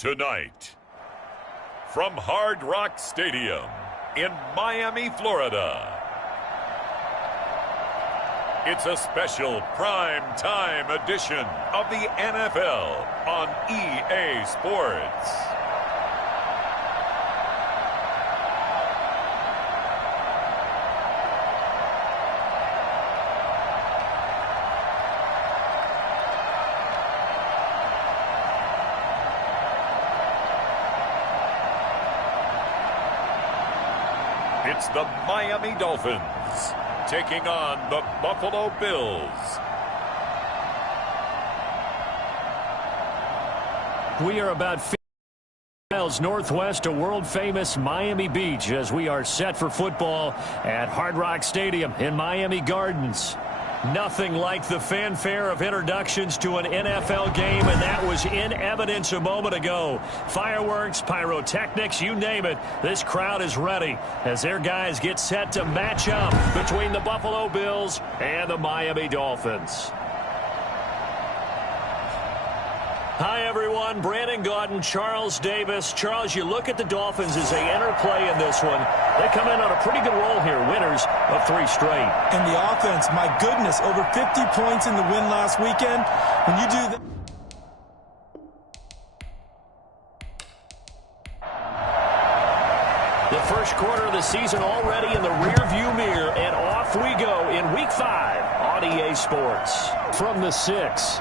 Tonight, from Hard Rock Stadium in Miami, Florida, it's a special prime time edition of the NFL on EA Sports. It's the Miami Dolphins taking on the Buffalo Bills. We are about 50 miles northwest of world-famous Miami Beach as we are set for football at Hard Rock Stadium in Miami Gardens. Nothing like the fanfare of introductions to an NFL game, and that was in evidence a moment ago. Fireworks, pyrotechnics, you name it. This crowd is ready as their guys get set to match up between the Buffalo Bills and the Miami Dolphins. Hi, everyone. Brandon Gaudin, Charles Davis. Charles, you look at the Dolphins as they enter play in this one. They come in on a pretty good roll here, winners of 3 straight. And the offense, my goodness, over 50 points in the win last weekend. When you do that. The first quarter of the season already in the rearview mirror, and off we go in Week 5 on EA Sports. From the 6.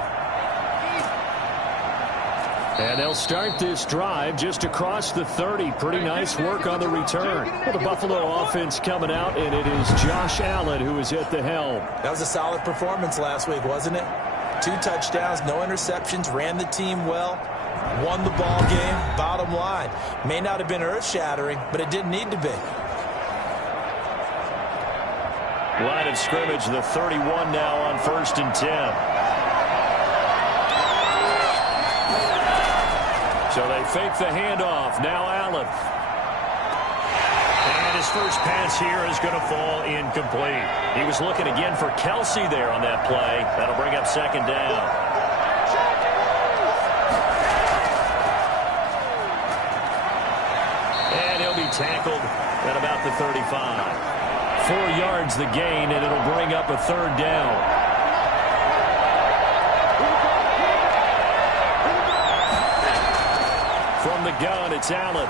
And they'll start this drive just across the 30. Pretty nice work on the return. Well, the Buffalo offense coming out, and it is Josh Allen who is at the helm. That was a solid performance last week, wasn't it? 2 touchdowns, no interceptions, ran the team well, won the ball game. Bottom line, may not have been earth-shattering, but it didn't need to be. Line of scrimmage, the 31 now on 1st and 10. So they fake the handoff. Now Allen. And his first pass here is going to fall incomplete. He was looking again for Kelsey there on that play. That'll bring up 2nd down. And he'll be tackled at about the 35. 4 yards the gain, and it'll bring up a 3rd down. From the gun, it's Allen.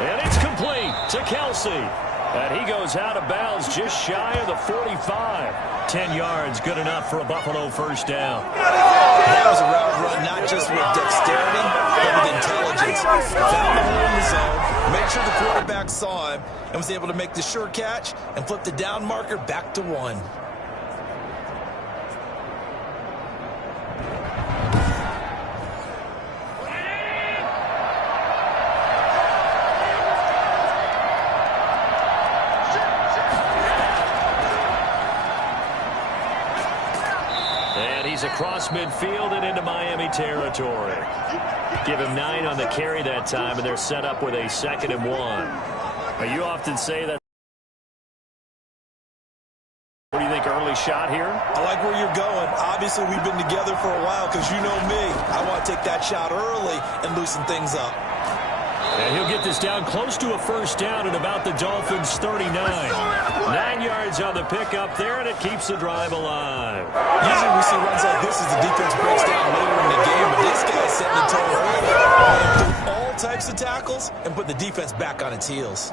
And it's complete to Kelsey. And he goes out of bounds just shy of the 45. 10 yards, good enough for a Buffalo 1st down. That was a route run, not just with dexterity, but with intelligence. Found the hole in the zone, made sure the quarterback saw him, and was able to make the sure catch and flip the down marker back to 1. Across midfield and into Miami territory. Give him 9 on the carry that time, and they're set up with a 2nd and 1. Now, you often say that. What do you think, early shot here? I like where you're going. Obviously, we've been together for a while because you know me. I want to take that shot early and loosen things up. And he'll get this down close to a 1st down at about the Dolphins' 39. 9 yards on the pickup there, and it keeps the drive alive. Usually we see runs like this as the defense breaks down later in the game, but this guy's setting the tone early. Do all types of tackles and put the defense back on its heels.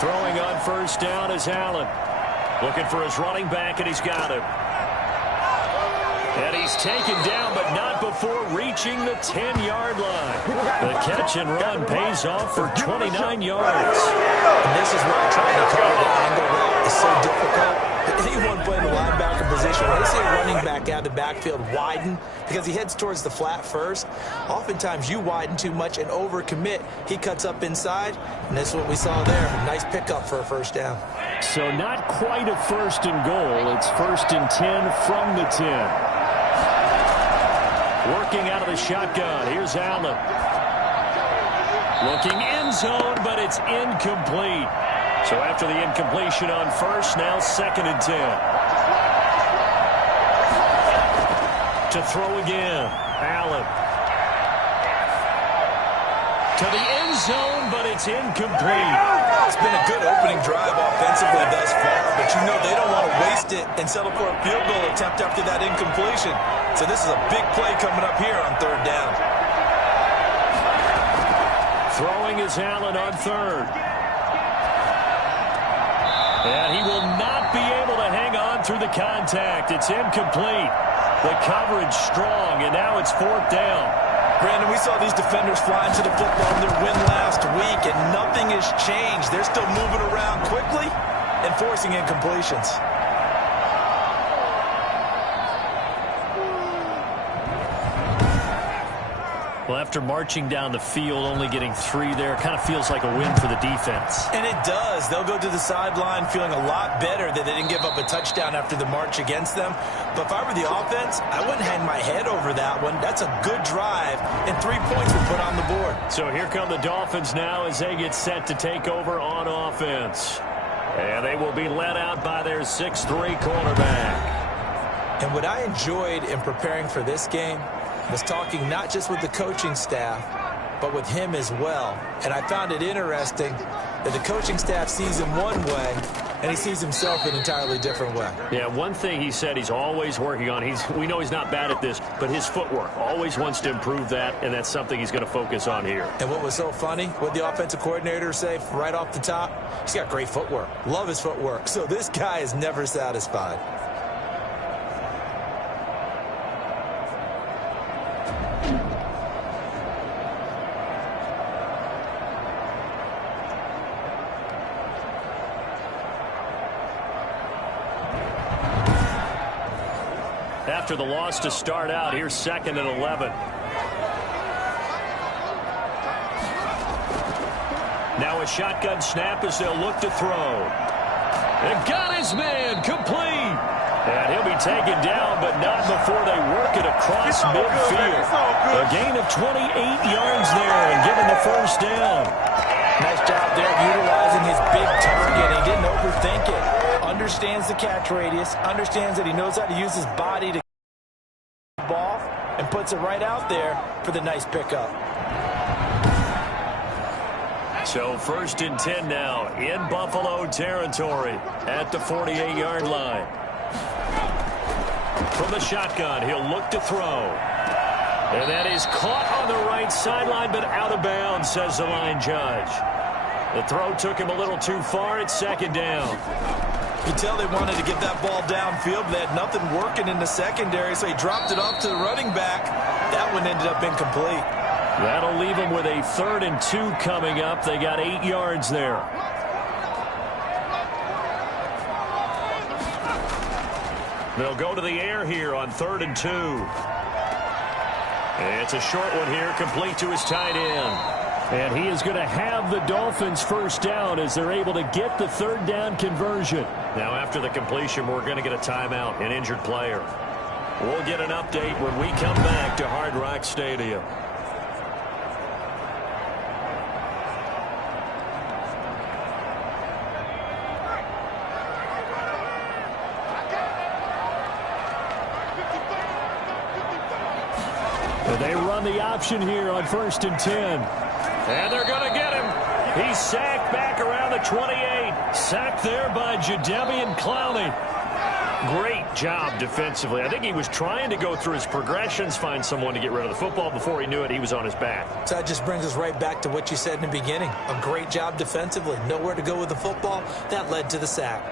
Throwing on 1st down is Allen. Looking for his running back, and he's got him. And he's taken down, but not before reaching the 10-yard line. The catch and run pays off for 29 yards. And this is why trying to cover the angle route is so difficult. Anyone playing the linebacker position, when they see a running back out of the backfield widen because he heads towards the flat first, oftentimes you widen too much and overcommit. He cuts up inside, and that's what we saw there. Nice pickup for a 1st down. So not quite a 1st and goal. It's 1st and 10 from the 10. Working out of the shotgun. Here's Allen. Looking end zone, but it's incomplete. So after the incompletion on first, now 2nd and 10. To throw again. Allen. To the end zone, but it's incomplete. It's been a good opening drive offensively thus far, but you know they don't want to waste it and settle for a field goal attempt after that incompletion. So this is a big play coming up here on 3rd down. Throwing is Allen on 3rd. And he will not be able to hang on through the contact. It's incomplete. The coverage strong, and now it's 4th down. Brandon, we saw these defenders flying to the football in their win last week, and nothing has changed. They're still moving around quickly and forcing incompletions. Well, after marching down the field, only getting 3 there, kind of feels like a win for the defense. And it does. They'll go to the sideline feeling a lot better that they didn't give up a touchdown after the march against them. But if I were the offense, I wouldn't hang my head over that one. That's a good drive, and 3 points were put on the board. So here come the Dolphins now as they get set to take over on offense. And they will be led out by their 6'3" quarterback. And what I enjoyed in preparing for this game was talking not just with the coaching staff, but with him as well. And I found it interesting that the coaching staff sees him one way, and he sees himself an entirely different way. Yeah, one thing he said he's always working on, we know he's not bad at this, but his footwork, always wants to improve that, and that's something he's going to focus on here. And what was so funny, what the offensive coordinator say right off the top, he's got great footwork. Love his footwork. So this guy is never satisfied. After the loss to start out, here's 2nd and 11. Now a shotgun snap as they'll look to throw. And got his man complete. And he'll be taken down, but not before they work it across midfield. A gain of 28 yards there and given the 1st down. Nice job there utilizing his big target. He didn't overthink it. Understands the catch radius, understands that he knows how to use his body to ball, and puts it right out there for the nice pickup. So 1st and 10 now in Buffalo territory at the 48-yard line. From the shotgun, he'll look to throw. And that is caught on the right sideline, but out of bounds, says the line judge. The throw took him a little too far. It's 2nd down. You tell they wanted to get that ball downfield, but they had nothing working in the secondary, so he dropped it off to the running back. That one ended up incomplete. That'll leave them with a 3rd and 2 coming up. They got 8 yards there. They'll go to the air here on 3rd and 2. It's a short one here, complete to his tight end. And he is going to have the Dolphins 1st down as they're able to get the 3rd down conversion. Now after the completion, we're going to get a timeout, an injured player. We'll get an update when we come back to Hard Rock Stadium. And they run the option here on 1st and 10. And they're going to get him. He's sacked back around the 28. Sacked there by Jadeveon Clowney. Great job defensively. I think he was trying to go through his progressions, find someone to get rid of the football. Before he knew it, he was on his back. So that just brings us right back to what you said in the beginning. A great job defensively. Nowhere to go with the football. That led to the sack.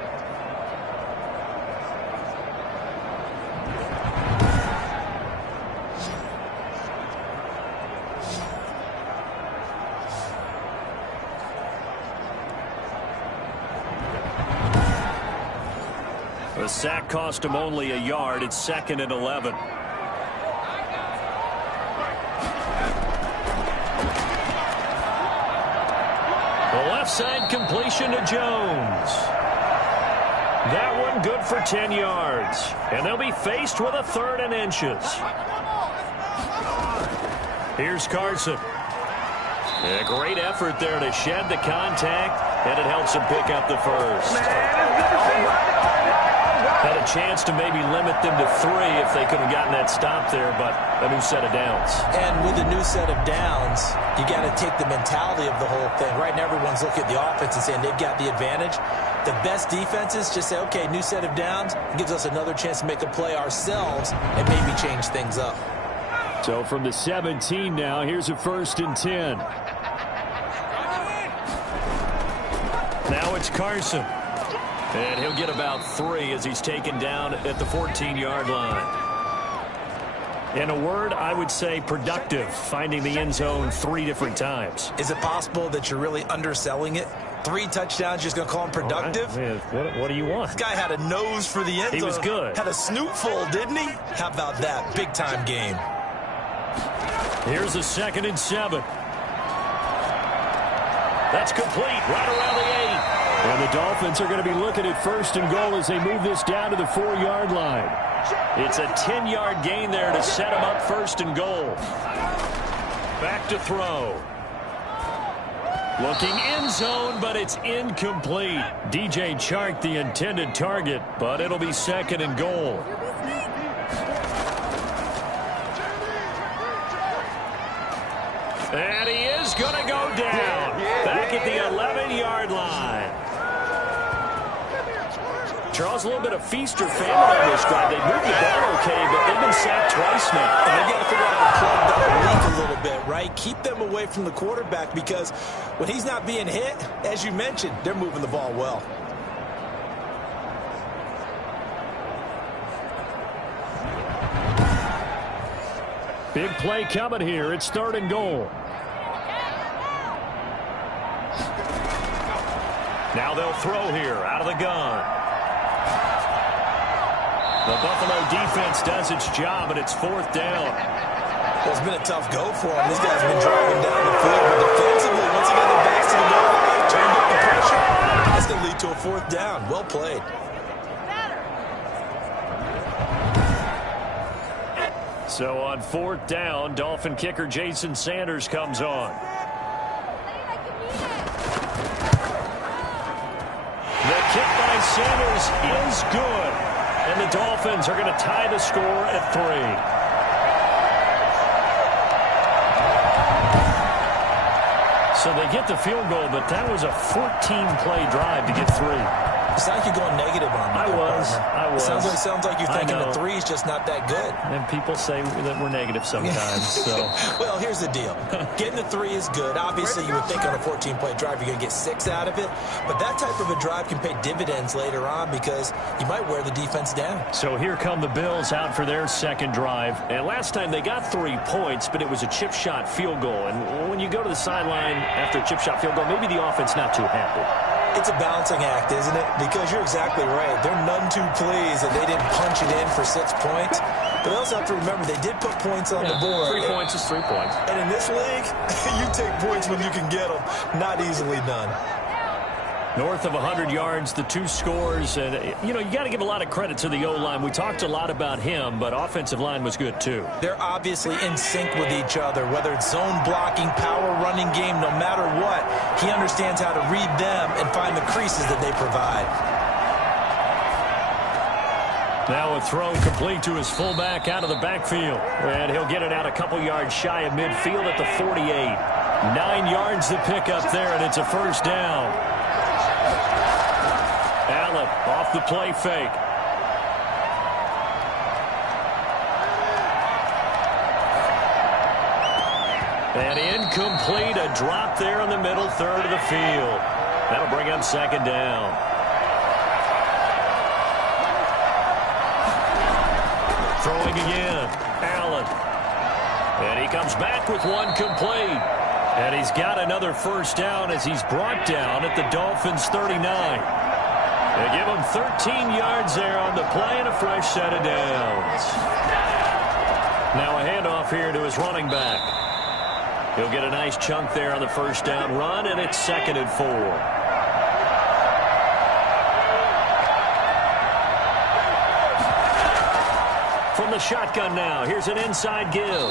The sack cost him only a yard. It's 2nd and 11. The left side completion to Jones. That one good for 10 yards. And they'll be faced with a 3rd and inches. Here's Carson. A great effort there to shed the contact, and it helps him pick up the first. Had a chance to maybe limit them to 3 if they could have gotten that stop there, but a new set of downs. And with a new set of downs, you got to take the mentality of the whole thing. Right now, everyone's looking at the offense and saying they've got the advantage. The best defenses just say, okay, new set of downs. It gives us another chance to make a play ourselves and maybe change things up. So from the 17 now, here's a 1st and 10. Now it's Carson. And he'll get about 3 as he's taken down at the 14-yard line. In a word, I would say productive, finding the end zone 3 different times. Is it possible that you're really underselling it? 3 touchdowns, you're just going to call him productive? Right. What do you want? This guy had a nose for the end zone. He was good. Had a snootful, didn't he? How about that? Big-time game. Here's a 2nd and 7. That's complete right around the 8. And the Dolphins are going to be looking at 1st and goal as they move this down to the 4-yard line. It's a 10-yard gain there to set them up 1st and goal. Back to throw. Looking end zone, but it's incomplete. DJ Chark, the intended target, but it'll be 2nd and goal. And he is going to go down. Back at the 11-yard line. Charles, a little bit of feast or famine on this drive. They moved the ball okay, but they've been sacked twice now. And they got to figure out how to plug that leak a little bit, right? Keep them away from the quarterback because when he's not being hit, as you mentioned, they're moving the ball well. Big play coming here. It's 3rd and goal. Now they'll throw here out of the gun. The Buffalo defense does its job, and it's 4th down. Well, it's been a tough go for him. These guys have been driving down the field, but defensively, once again, their backs to the goal line, turned up the pressure. That's going to lead to a 4th down. Well played. So on 4th down, Dolphin kicker Jason Sanders comes on. The kick by Sanders is good. And the Dolphins are going to tie the score at 3. So they get the field goal, but that was a 14-play drive to get 3. It sounds like you're going negative on me. I was. Sounds like you're thinking the 3 is just not that good. And people say that we're negative sometimes. So. Well, here's the deal. Getting the 3 is good. Obviously, you would think on a 14-play drive you're going to get 6 out of it. But that type of a drive can pay dividends later on because you might wear the defense down. So here come the Bills out for their 2nd drive. And last time they got 3 points, but it was a chip shot field goal. And when you go to the sideline after a chip shot field goal, maybe the offense not too happy. It's a balancing act, isn't it? Because you're exactly right. They're none too pleased that they didn't punch it in for 6 points. But they also have to remember they did put points on the board. 3 points is 3 points. And in this league, you take points when you can get them. Not easily done. North of 100 yards, the 2 scores. And, you know, you got to give a lot of credit to the O-line. We talked a lot about him, but offensive line was good, too. They're obviously in sync with each other, whether it's zone blocking, power running game, no matter what. He understands how to read them and find the creases that they provide. Now a throw complete to his fullback out of the backfield. And he'll get it out a couple yards shy of midfield at the 48. 9 yards to pick up there, and it's a 1st down. Allen off the play fake. And incomplete, a drop there in the middle third of the field. That'll bring up 2nd down. Throwing again, Allen. And he comes back with 1 complete. And he's got another 1st down as he's brought down at the Dolphins' 39. They give him 13 yards there on the play and a fresh set of downs. Now a handoff here to his running back. He'll get a nice chunk there on the 1st down run, and it's 2nd and 4. From the shotgun now, here's an inside give.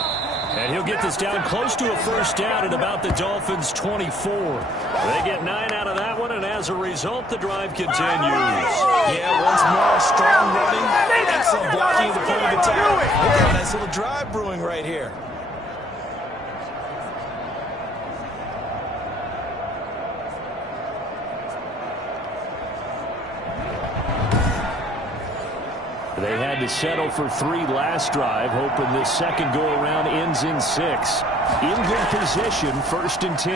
And he'll get this down close to a first down at about the Dolphins' 24. They get 9 out of that one, and as a result, the drive continues. Yeah, once more, strong running, excellent blocking at the point of attack. Look at a nice little drive brewing right here. They had to settle for 3 last drive, hoping this second go-around ends in 6. In good position, 1st and 10.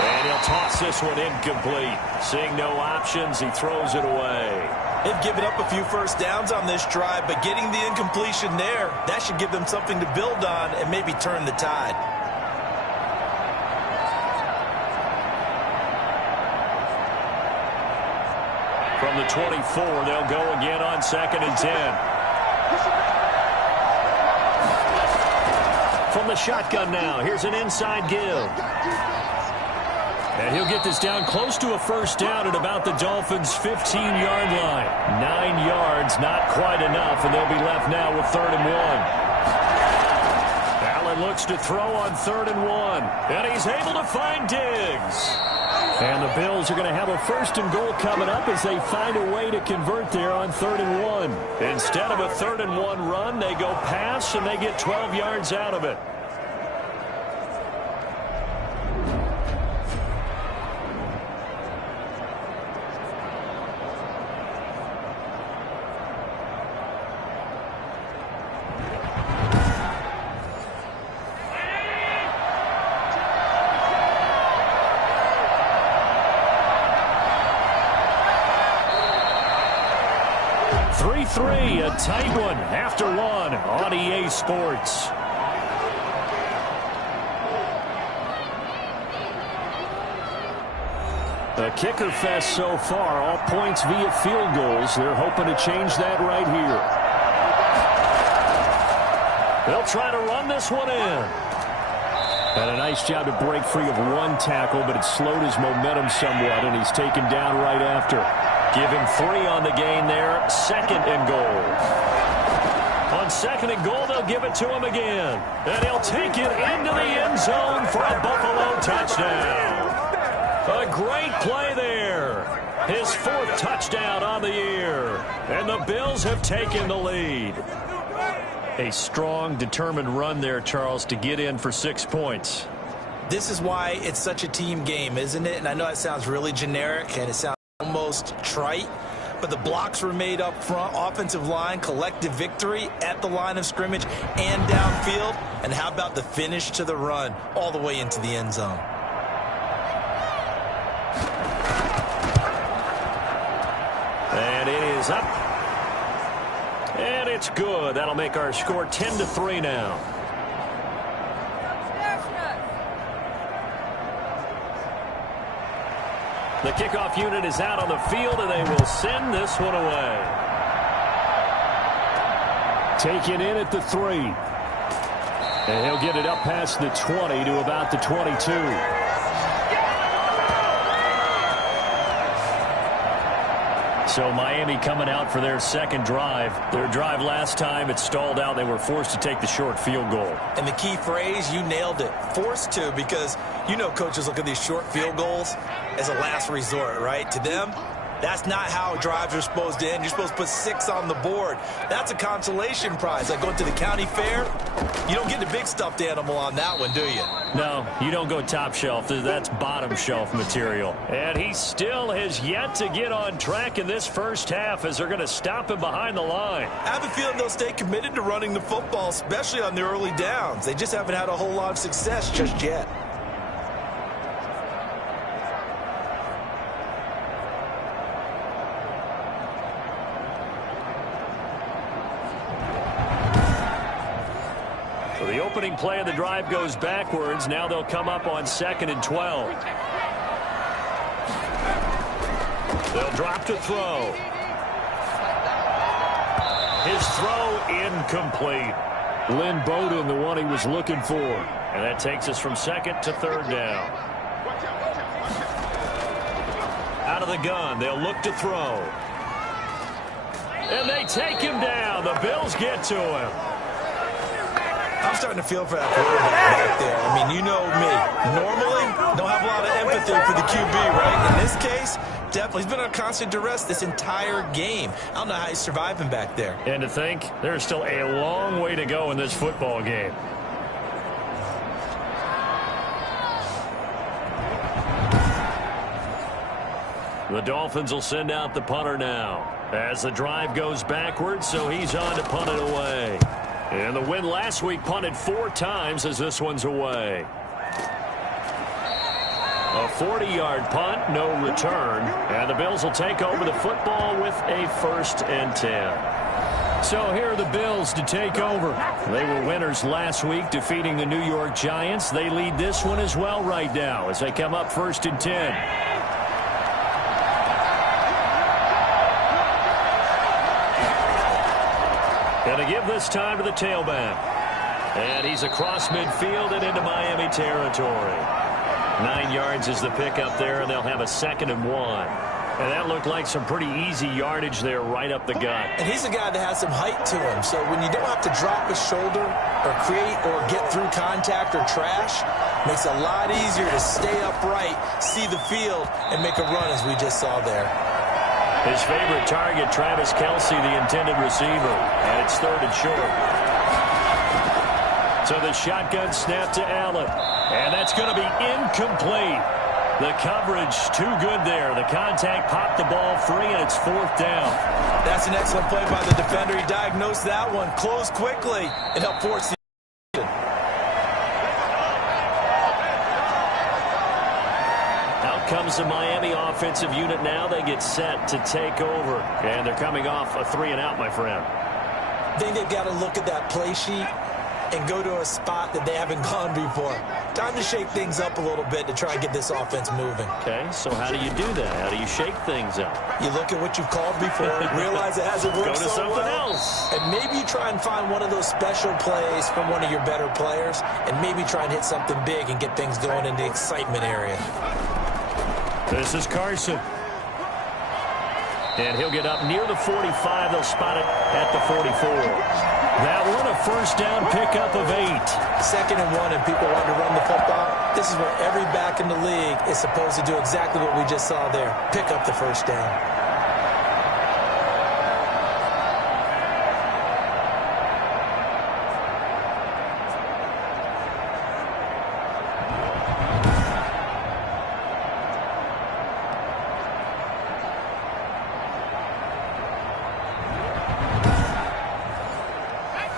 And he'll toss this one incomplete. Seeing no options, he throws it away. They've given up a few first downs on this drive, but getting the incompletion there, that should give them something to build on and maybe turn the tide. From the 24, they'll go again on 2nd and 10. From the shotgun now, here's an inside give. And he'll get this down close to a first down at about the Dolphins' 15-yard line. 9 yards, not quite enough, and they'll be left now with 3rd and 1. Allen looks to throw on 3rd and 1, and he's able to find Diggs. And the Bills are going to have a 1st and goal coming up as they find a way to convert there on 3rd and 1. Instead of a 3rd and 1 run, they go pass, and they get 12 yards out of it. A tight one after 1 on EA Sports. A kicker fest so far, all points via field goals. They're hoping to change that right here. They'll try to run this one in. And a nice job to break free of 1 tackle, but it slowed his momentum somewhat, and he's taken down right after. Give him 3 on the gain there. 2nd and goal. On 2nd and goal, they'll give it to him again. And he'll take it into the end zone for a Buffalo touchdown. A great play there. His 4th touchdown on the year. And the Bills have taken the lead. A strong, determined run there, Charles, to get in for 6 points. This is why it's such a team game, isn't it? And I know it sounds really generic, and it sounds almost trite, but the blocks were made up front, offensive line, collective victory at the line of scrimmage and downfield. And how about the finish to the run all the way into the end zone? And it is up. And it's good. That'll make our score 10-3 now. The kickoff unit is out on the field, and they will send this one away. Taken in at the 3. And he'll get it up past the 20 to about the 22. So Miami coming out for their 2nd drive. Their drive last time, it stalled out. They were forced to take the short field goal. And the key phrase, you nailed it. Forced to, because you know coaches look at these short field goals as a last resort, right? To them, that's not how drives are supposed to end. You're supposed to put 6 on the board. That's a consolation prize. Like going to the county fair, you don't get the big stuffed animal on that one, do you? No, you don't go top shelf. That's bottom shelf material. And he still has yet to get on track in this first half as they're going to stop him behind the line. I have a feeling they'll stay committed to running the football, especially on the early downs. They just haven't had a whole lot of success just yet. The opening play of the drive goes backwards. Now they'll come up on 2nd and 12. They'll drop to throw. His throw incomplete. Lynn Bowden, the one he was looking for. And that takes us from 2nd to 3rd down. Out of the gun, they'll look to throw. And they take him down. The Bills get to him. I'm starting to feel for that quarterback back there. I mean, you know me. Normally, don't have a lot of empathy for the QB, right? In this case, definitely. He's been on constant duress this entire game. I don't know how he's surviving back there. And to think, there's still a long way to go in this football game. The Dolphins will send out the punter now as the drive goes backwards, so he's on to punt it away. And the win last week punted 4 times as this one's away. A 40-yard punt, no return, and the Bills will take over the football with a 1st and 10. So here are the Bills to take over. They were winners last week, defeating the New York Giants. They lead this one as well right now as they come up 1st and 10. Going to give this time to the tailback. And he's across midfield and into Miami territory. 9 yards is the pickup there, and they'll have a 2nd and 1. And that looked like some pretty easy yardage there right up the gut. And he's a guy that has some height to him. So when you don't have to drop his shoulder or create or get through contact or trash, makes it a lot easier to stay upright, see the field, and make a run as we just saw there. His favorite target, Travis Kelce, the intended receiver. And it's 3rd and short. So the shotgun snap to Allen. And that's going to be incomplete. The coverage too good there. The contact popped the ball free, and it's 4th down. That's an excellent play by the defender. He diagnosed that one, closed quickly, and helped force the comes the Miami offensive unit now. They get set to take over. And they're coming off a 3-and-out, my friend. I think they've got to look at that play sheet and go to a spot that they haven't gone before. Time to shake things up a little bit to try and get this offense moving. Okay, so how do you do that? How do you shake things up? You look at what you've called before, realize it hasn't worked so well. Go to something else. And maybe you try and find one of those special plays from one of your better players, and maybe try and hit something big and get things going in the excitement area. This is Carson. And he'll get up near the 45. They'll spot it at the 44. That one, a 1st down pickup of 8. 2nd and 1, and people want to run the football. This is where every back in the league is supposed to do exactly what we just saw there. Pick up the 1st down.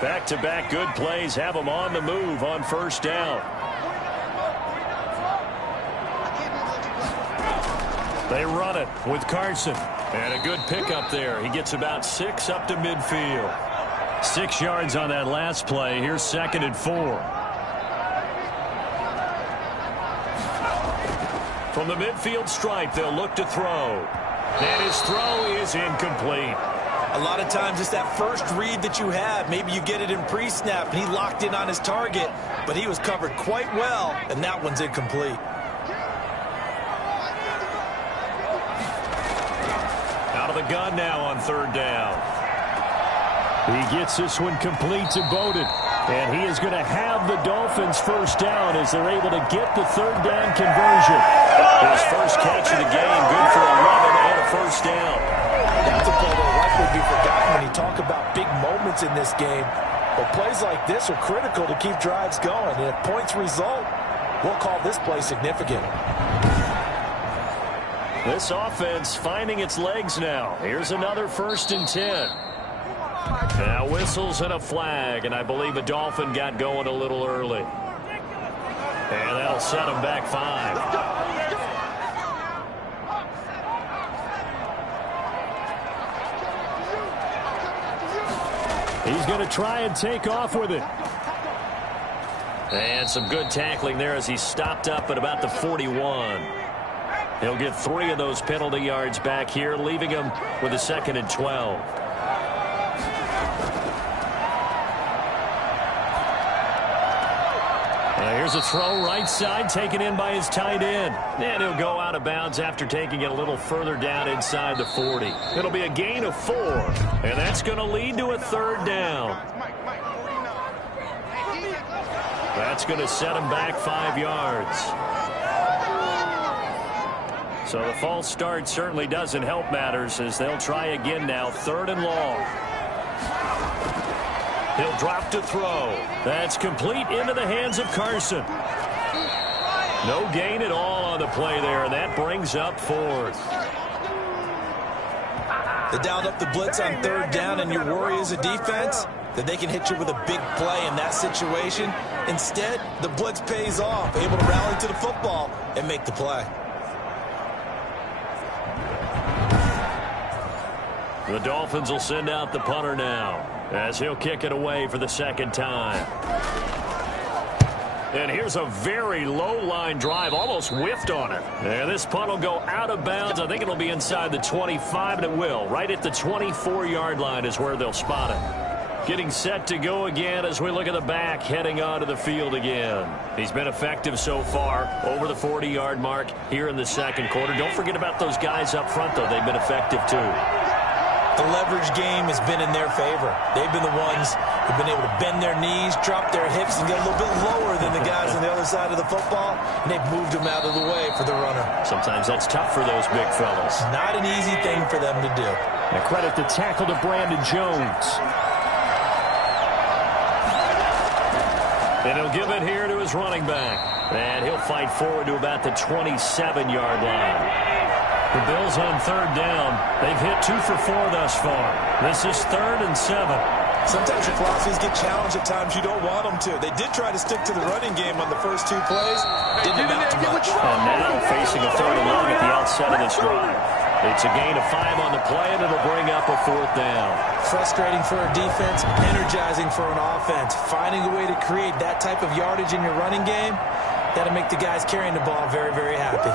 Back-to-back good plays have them on the move on 1st down. They run it with Carson. And a good pickup there. He gets about 6 up to midfield. 6 yards on that last play. Here's 2nd and 4. From the midfield stripe, they'll look to throw. And his throw is incomplete. A lot of times it's that first read that you have. Maybe you get it in pre-snap, and he locked in on his target, but he was covered quite well, and that one's incomplete. Out of the gun now on 3rd down. He gets this one complete to Bowden, and he is going to have the Dolphins 1st down as they're able to get the 3rd down conversion. His first catch of the game, good for 11 and a 1st down. That's a play that likely would be forgotten when you talk about big moments in this game. But plays like this are critical to keep drives going. And if points result, we'll call this play significant. This offense finding its legs now. Here's another 1st and 10. Now whistles and a flag, and I believe a Dolphin got going a little early. And that'll set him back 5. He's going to try and take off with it. And some good tackling there as he stopped up at about the 41. He'll get 3 of those penalty yards back here, leaving him with a 2nd and 12. Here's a throw right side, taken in by his tight end. And he'll go out of bounds after taking it a little further down inside the 40. It'll be a gain of 4, and that's going to lead to a 3rd down. That's going to set him back 5 yards. So the false start certainly doesn't help matters as they'll try again now, 3rd and long. He'll drop to throw. That's complete into the hands of Carson. No gain at all on the play there, and that brings up 4th. They dialed up the blitz on 3rd down, and your worry as a defense that they can hit you with a big play in that situation. Instead, the blitz pays off, able to rally to the football and make the play. The Dolphins will send out the punter now as he'll kick it away for the 2nd time. And here's a very low-line drive, almost whiffed on it. And this punt will go out of bounds. I think it'll be inside the 25, and it will. Right at the 24-yard line is where they'll spot it. Getting set to go again as we look at the back, heading onto the field again. He's been effective so far, over the 40-yard mark here in the 2nd quarter. Don't forget about those guys up front, though. They've been effective, too. The leverage game has been in their favor. They've been the ones who've been able to bend their knees, drop their hips, and get a little bit lower than the guys on the other side of the football, and they've moved them out of the way for the runner. Sometimes that's tough for those big fellas. Not an easy thing for them to do. And credit the tackle to Brandon Jones. And he'll give it here to his running back. And he'll fight forward to about the 27-yard line. The Bills on 3rd down. They've hit 2 for 4 thus far. This is 3rd and 7. Sometimes your philosophies get challenged at times you don't want them to. They did try to stick to the running game on the first 2 plays. Didn't amount to much. And now facing a 3rd and long at the outset of this drive. It's a gain of 5 on the play, and it'll bring up a 4th down. Frustrating for a defense, energizing for an offense. Finding a way to create that type of yardage in your running game, that'll make the guys carrying the ball very, very happy.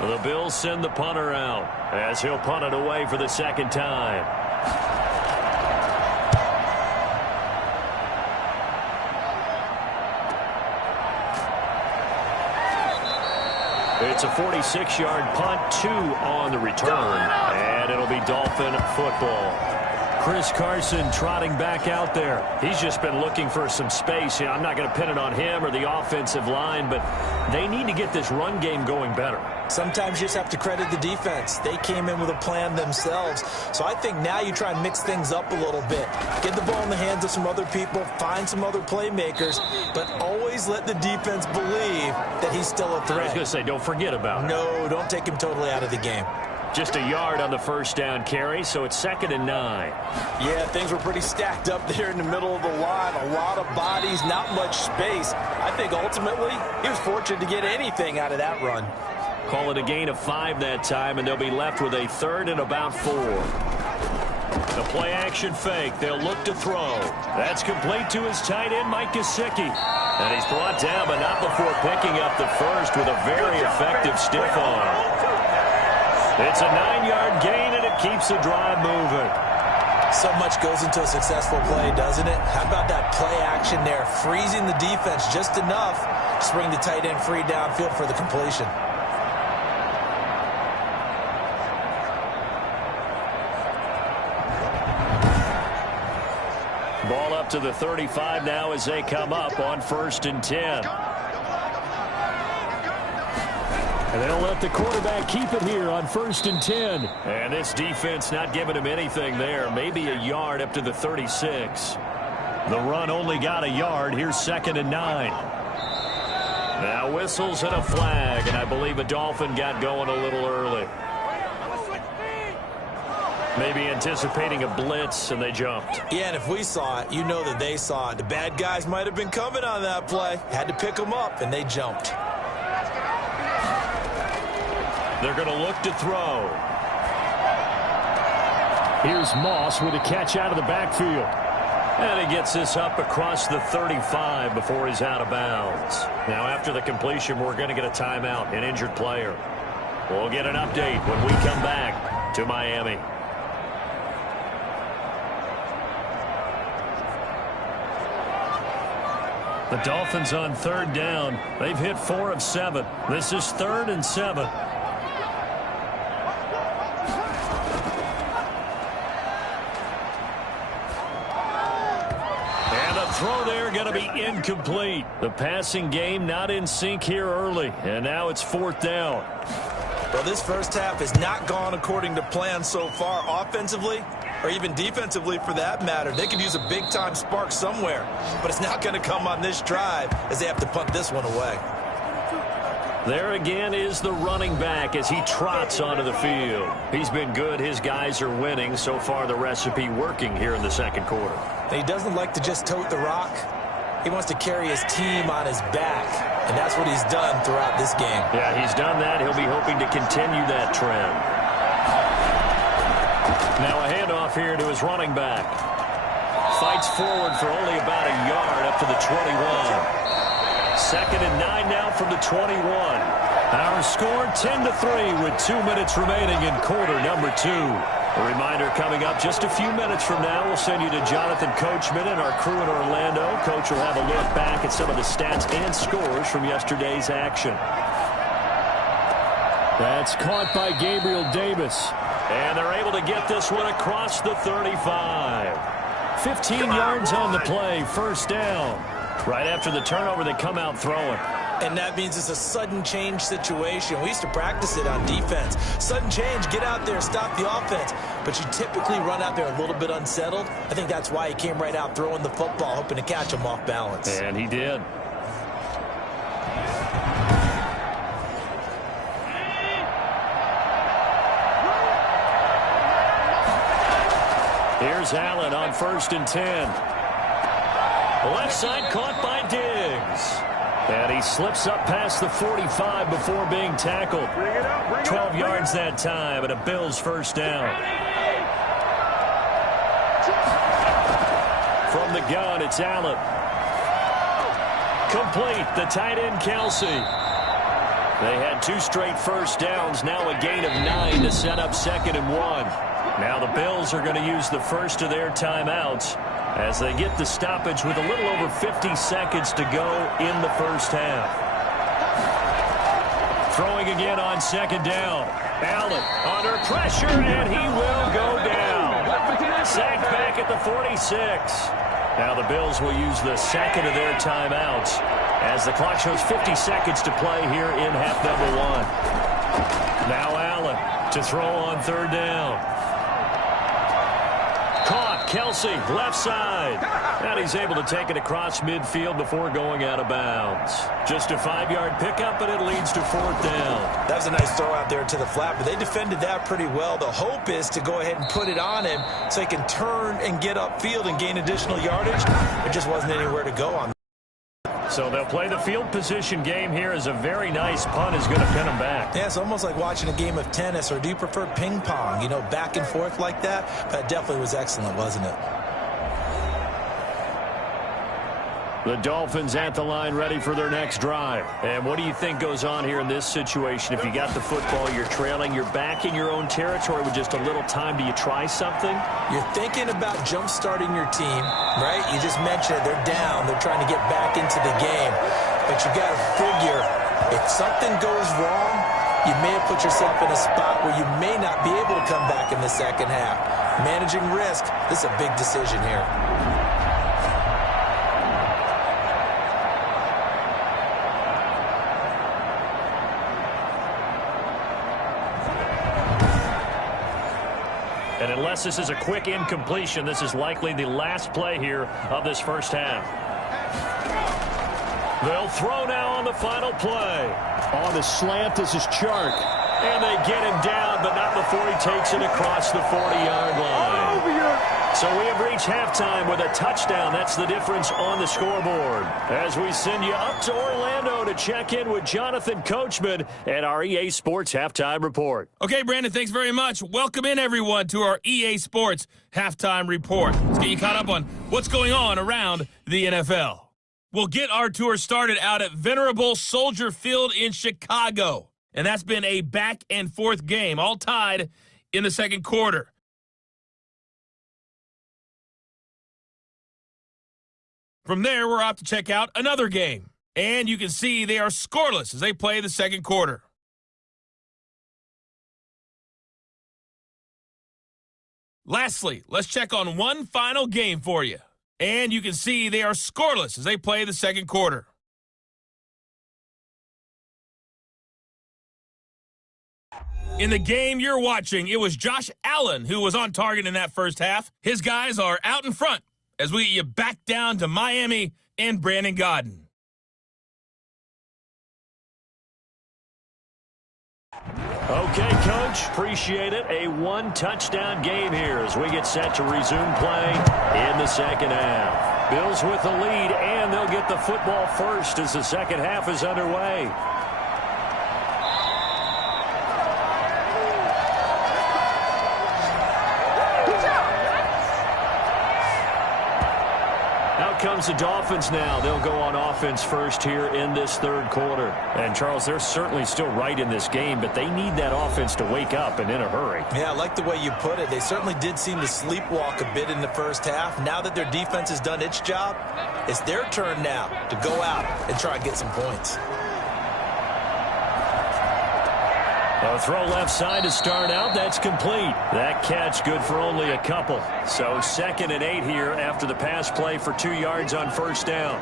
The Bills send the punter out as he'll punt it away for the 2nd time. It's a 46-yard punt, 2 on the return, and it'll be Dolphin football. Chris Carson trotting back out there. He's just been looking for some space. I'm not going to pin it on him or the offensive line, but they need to get this run game going better. Sometimes you just have to credit the defense. They came in with a plan themselves. So I think now you try and mix things up a little bit. Get the ball in the hands of some other people, find some other playmakers, but always let the defense believe that he's still a threat. I was going to say, don't forget about it. No, don't take him totally out of the game. Just a yard on the 1st down carry, so it's 2nd and 9. Yeah, things were pretty stacked up there in the middle of the line. A lot of bodies, not much space. I think ultimately he was fortunate to get anything out of that run. Call it a gain of 5 that time, and they'll be left with a 3rd and about 4. The play action fake. They'll look to throw. That's complete to his tight end, Mike Gesicki. And he's brought down, but not before picking up the first with a very effective stiff arm. It's a 9-yard gain, and it keeps the drive moving. So much goes into a successful play, doesn't it? How about that play action there? Freezing the defense just enough to bring the tight end free downfield for the completion. Ball up to the 35 now as they come up on 1st and 10. And they'll let the quarterback keep it here on 1st and 10. And this defense not giving him anything there. Maybe a yard up to the 36. The run only got a yard. Here's 2nd and 9. Now whistles and a flag. And I believe a Dolphin got going a little early. Maybe anticipating a blitz, and they jumped. Yeah, and if we saw it, you know that they saw it. The bad guys might have been coming on that play. Had to pick them up, and they jumped. They're going to look to throw. Here's Moss with a catch out of the backfield. And he gets this up across the 35 before he's out of bounds. Now, after the completion, we're going to get a timeout, an injured player. We'll get an update when we come back to Miami. The Dolphins on third down. They've hit 4 of 7. This is 3rd and 7. And a throw there going to be incomplete. The passing game not in sync here early. And now it's 4th down. Well, this first half has not gone according to plan so far offensively, or even defensively for that matter. They could use a big-time spark somewhere, but it's not going to come on this drive as they have to punt this one away. There again is the running back as he trots onto the field. He's been good. His guys are winning. So far, the recipe working here in the second quarter. And he doesn't like to just tote the rock. He wants to carry his team on his back, and that's what he's done throughout this game. Yeah, he's done that. He'll be hoping to continue that trend. Now a handoff here to his running back. Fights forward for only about a yard up to the 21. 2nd and 9 now from the 21. Our score 10-3 with 2 minutes remaining in quarter number 2. A reminder coming up just a few minutes from now. We'll send you to Jonathan Coachman and our crew in Orlando. Coach will have a look back at some of the stats and scores from yesterday's action. That's caught by Gabriel Davis. And they're able to get this one across the 35. 15 yards on the play, 1st down. Right after the turnover, they come out throwing. And that means it's a sudden change situation. We used to practice it on defense. Sudden change, get out there, stop the offense. But you typically run out there a little bit unsettled. I think that's why he came right out throwing the football, hoping to catch him off balance. And he did. Here's Allen on 1st and 10. Left side caught by Diggs. And he slips up past the 45 before being tackled. 12 yards that time and a Bills 1st down. From the gun, it's Allen. Complete, the tight end Kelsey. They had 2 straight 1st downs, now a gain of 9 to set up 2nd and 1. Now the Bills are going to use the first of their timeouts as they get the stoppage with a little over 50 seconds to go in the first half. Throwing again on 2nd down. Allen under pressure, and he will go down. Sacked back at the 46. Now the Bills will use the 2nd of their timeouts as the clock shows 50 seconds to play here in half number 1. Now Allen to throw on 3rd down. Caught, Kelsey, left side. And he's able to take it across midfield before going out of bounds. Just a 5-yard pickup, but it leads to 4th down. That was a nice throw out there to the flat, but they defended that pretty well. The hope is to go ahead and put it on him so he can turn and get upfield and gain additional yardage. There just wasn't anywhere to go on. So they'll play the field position game here as a very nice punt is going to pin them back. Yeah, it's almost like watching a game of tennis, or do you prefer ping pong, you know, back and forth like that? That definitely was excellent, wasn't it? The Dolphins at the line ready for their next drive. And what do you think goes on here in this situation? If you got the football, you're trailing, you're back in your own territory with just a little time. Do you try something? You're thinking about jump-starting your team, right? You just mentioned it. They're down. They're trying to get back into the game. But you got to figure, if something goes wrong, you may have put yourself in a spot where you may not be able to come back in the second half. Managing risk, this is a big decision here. And unless this is a quick incompletion, this is likely the last play here of this first half. They'll throw now on the final play. On the slant, this is Chark. And they get him down, but not before he takes it across the 40-yard line. So we have reached halftime with a touchdown. That's the difference on the scoreboard. As we send you up to Orlando to check in with Jonathan Coachman and our EA Sports Halftime Report. Okay, Brandon, thanks very much. Welcome in, everyone, to our EA Sports Halftime Report. Let's get you caught up on what's going on around the NFL. We'll get our tour started out at Venerable Soldier Field in Chicago. And that's been a back-and-forth game, all tied in the second quarter. From there, we're off to check out another game. And you can see they are scoreless as they play the second quarter. Lastly, let's check on one final game for you. And you can see they are scoreless as they play the second quarter. In the game you're watching, it was Josh Allen who was on target in that first half. His guys are out in front as we get you back down to Miami and Brandon Gaudin. Okay, Coach, appreciate it. A one-touchdown game here as we get set to resume play in the second half. Bills with the lead, and they'll get the football first as the second half is underway. Out comes the Dolphins now. They'll go on offense first here in this third quarter. And, Charles, they're certainly still right in this game, but they need that offense to wake up and in a hurry. Yeah, I like the way you put it. They certainly did seem to sleepwalk a bit in the first half. Now that their defense has done its job, it's their turn now to go out and try and get some points. A throw left side to start out. That's complete. That catch good for only a couple. So 2nd and 8 here after the pass play for 2 yards on first down.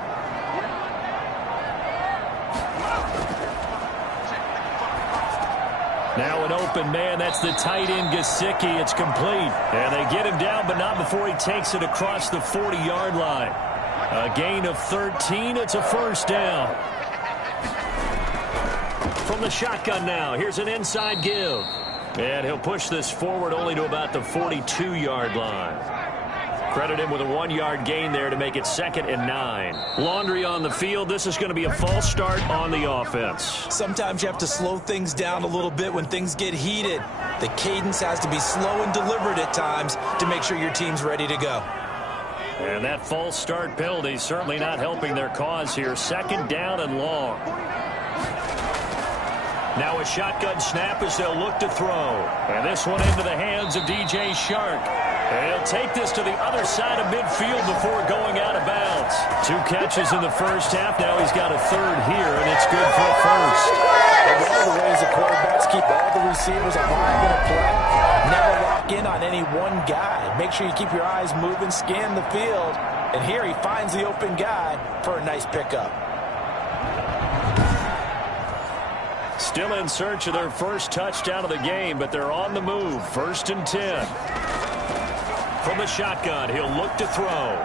Now an open man. That's the tight end, Gesicki. It's complete. And they get him down, but not before he takes it across the 40-yard line. A gain of 13. It's a first down. From the shotgun now, here's an inside give. And he'll push this forward only to about the 42-yard line. Credit him with a 1-yard gain there to make it 2nd and 9. Laundry on the field. This is going to be a false start on the offense. Sometimes you have to slow things down a little bit when things get heated. The cadence has to be slow and deliberate at times to make sure your team's ready to go. And that false start penalty certainly not helping their cause here. 2nd down and long. Now a shotgun snap as they'll look to throw. And this one into the hands of DJ Shark. And he'll take this to the other side of midfield before going out of bounds. 2 catches in the first half. Now he's got a 3rd here, and it's good for a first. And one of the ways the quarterbacks keep all the receivers alive in a play, never lock in on any one guy. Make sure you keep your eyes moving, scan the field. And here he finds the open guy for a nice pickup. Still in search of their first touchdown of the game, but they're on the move. 1st and 10. From the shotgun, he'll look to throw.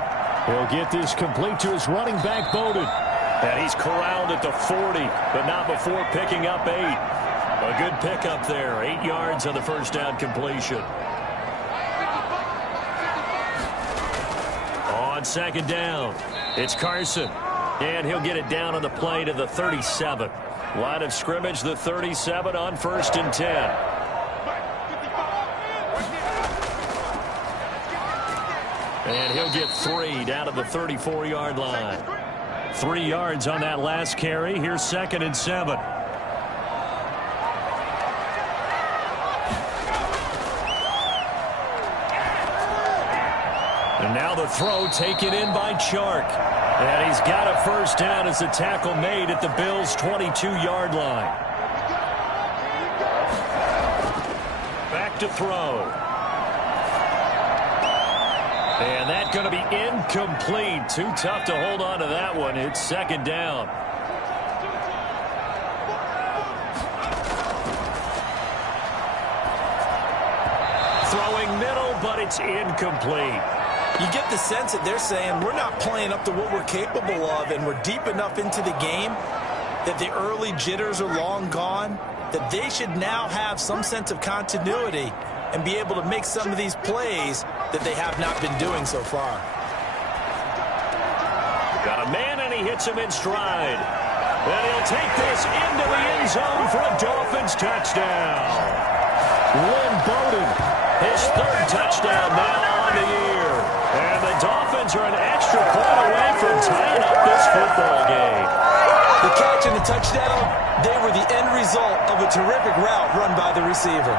He'll get this complete to his running back, Bowden. And he's corralled at the 40, but not before picking up 8. A good pickup there. 8 yards on the first down completion. On 2nd down, it's Carson. And he'll get it down on the play to the 37. Line of scrimmage, the 37 on 1st and 10. And he'll get 3 down to the 34-yard line. 3 yards on that last carry. Here's 2nd and 7. And now the throw taken in by Chark. And he's got a first down as the tackle made at the Bills' 22-yard line. Back to throw. And that's going to be incomplete. Too tough to hold on to that one. It's 2nd down. Throwing middle, but it's incomplete. You get the sense that they're saying we're not playing up to what we're capable of, and we're deep enough into the game that the early jitters are long gone, that they should now have some sense of continuity and be able to make some of these plays that they have not been doing so far. Got a man, and he hits him in stride. And he'll take this into the end zone for a Dolphins touchdown. Lynn Bowden, his 3rd touchdown now on the year. And the Dolphins are an extra point away from tying up this football game. The catch and the touchdown, they were the end result of a terrific route run by the receiver.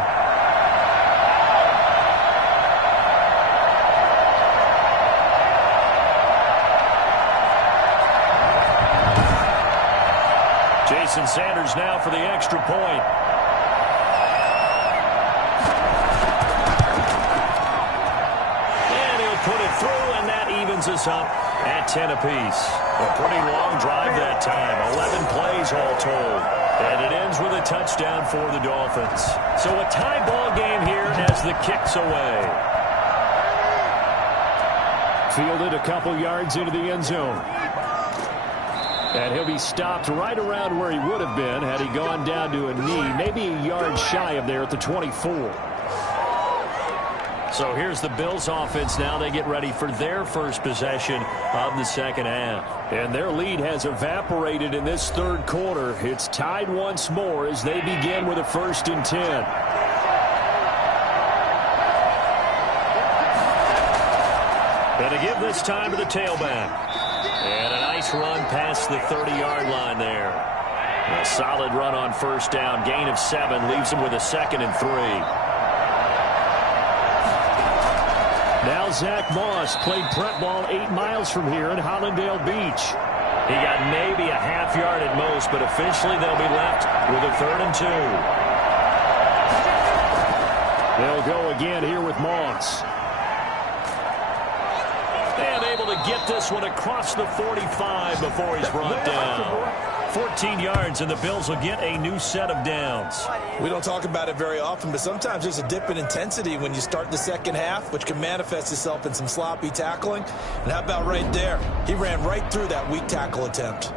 Jason Sanders now for the extra point. And he'll put it through, and that evens us up at 10 apiece. A pretty long drive that time. 11 plays all told. And it ends with a touchdown for the Dolphins. So a tie ball game here as the kick's away. Fielded a couple yards into the end zone. And he'll be stopped right around where he would have been had he gone down to a knee, maybe a yard shy of there at the 24. So here's the Bills offense now. They get ready for their first possession of the second half. And their lead has evaporated in this third quarter. It's tied once more as they begin with a 1st and 10. And to give this time to the tailback. And a nice run past the 30-yard line there. A solid run on first down. Gain of 7 leaves them with a 2nd and 3. Now Zach Moss played prep ball 8 miles from here in Hollandale Beach. He got maybe a half yard at most, but officially they'll be left with a 3rd and 2. They'll go again here with Moss. And able to get this one across the 45 before he's brought down. 14 yards, and the Bills will get a new set of downs. We don't talk about it very often, but sometimes there's a dip in intensity when you start the second half, which can manifest itself in some sloppy tackling. And how about right there? He ran right through that weak tackle attempt.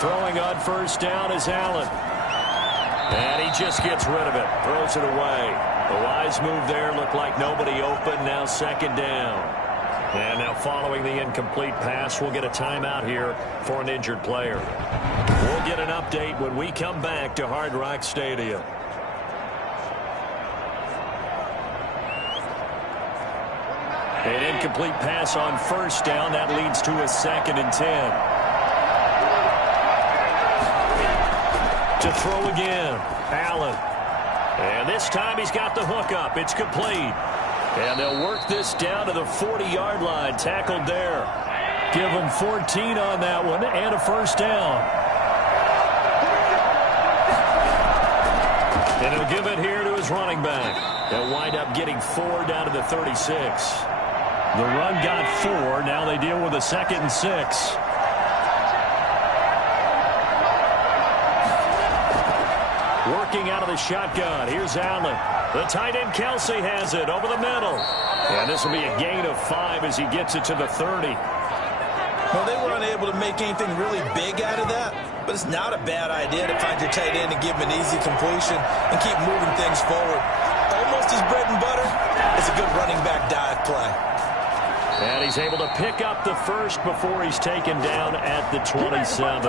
Throwing on first down is Allen. And he just gets rid of it. Throws it away. A wise move there. Looked like nobody open. Now 2nd down. And now following the incomplete pass, we'll get a timeout here for an injured player. We'll get an update when we come back to Hard Rock Stadium. An incomplete pass on first down. That leads to a 2nd and 10. To throw again, Allen. And this time he's got the hook up. It's complete. And they'll work this down to the 40-yard line. Tackled there. Give him 14 on that one and a first down. And he'll give it here to his running back. They'll wind up getting 4 down to the 36. The run got 4. Now they deal with a 2nd and 6. Working out of the shotgun. Here's Allen. The tight end Kelsey has it over the middle. And this will be a gain of 5 as he gets it to the 30. Well, they were unable to make anything really big out of that, but it's not a bad idea to find your tight end and give him an easy completion and keep moving things forward. Almost his bread and butter is a good running back dive play. And he's able to pick up the first before he's taken down at the 27.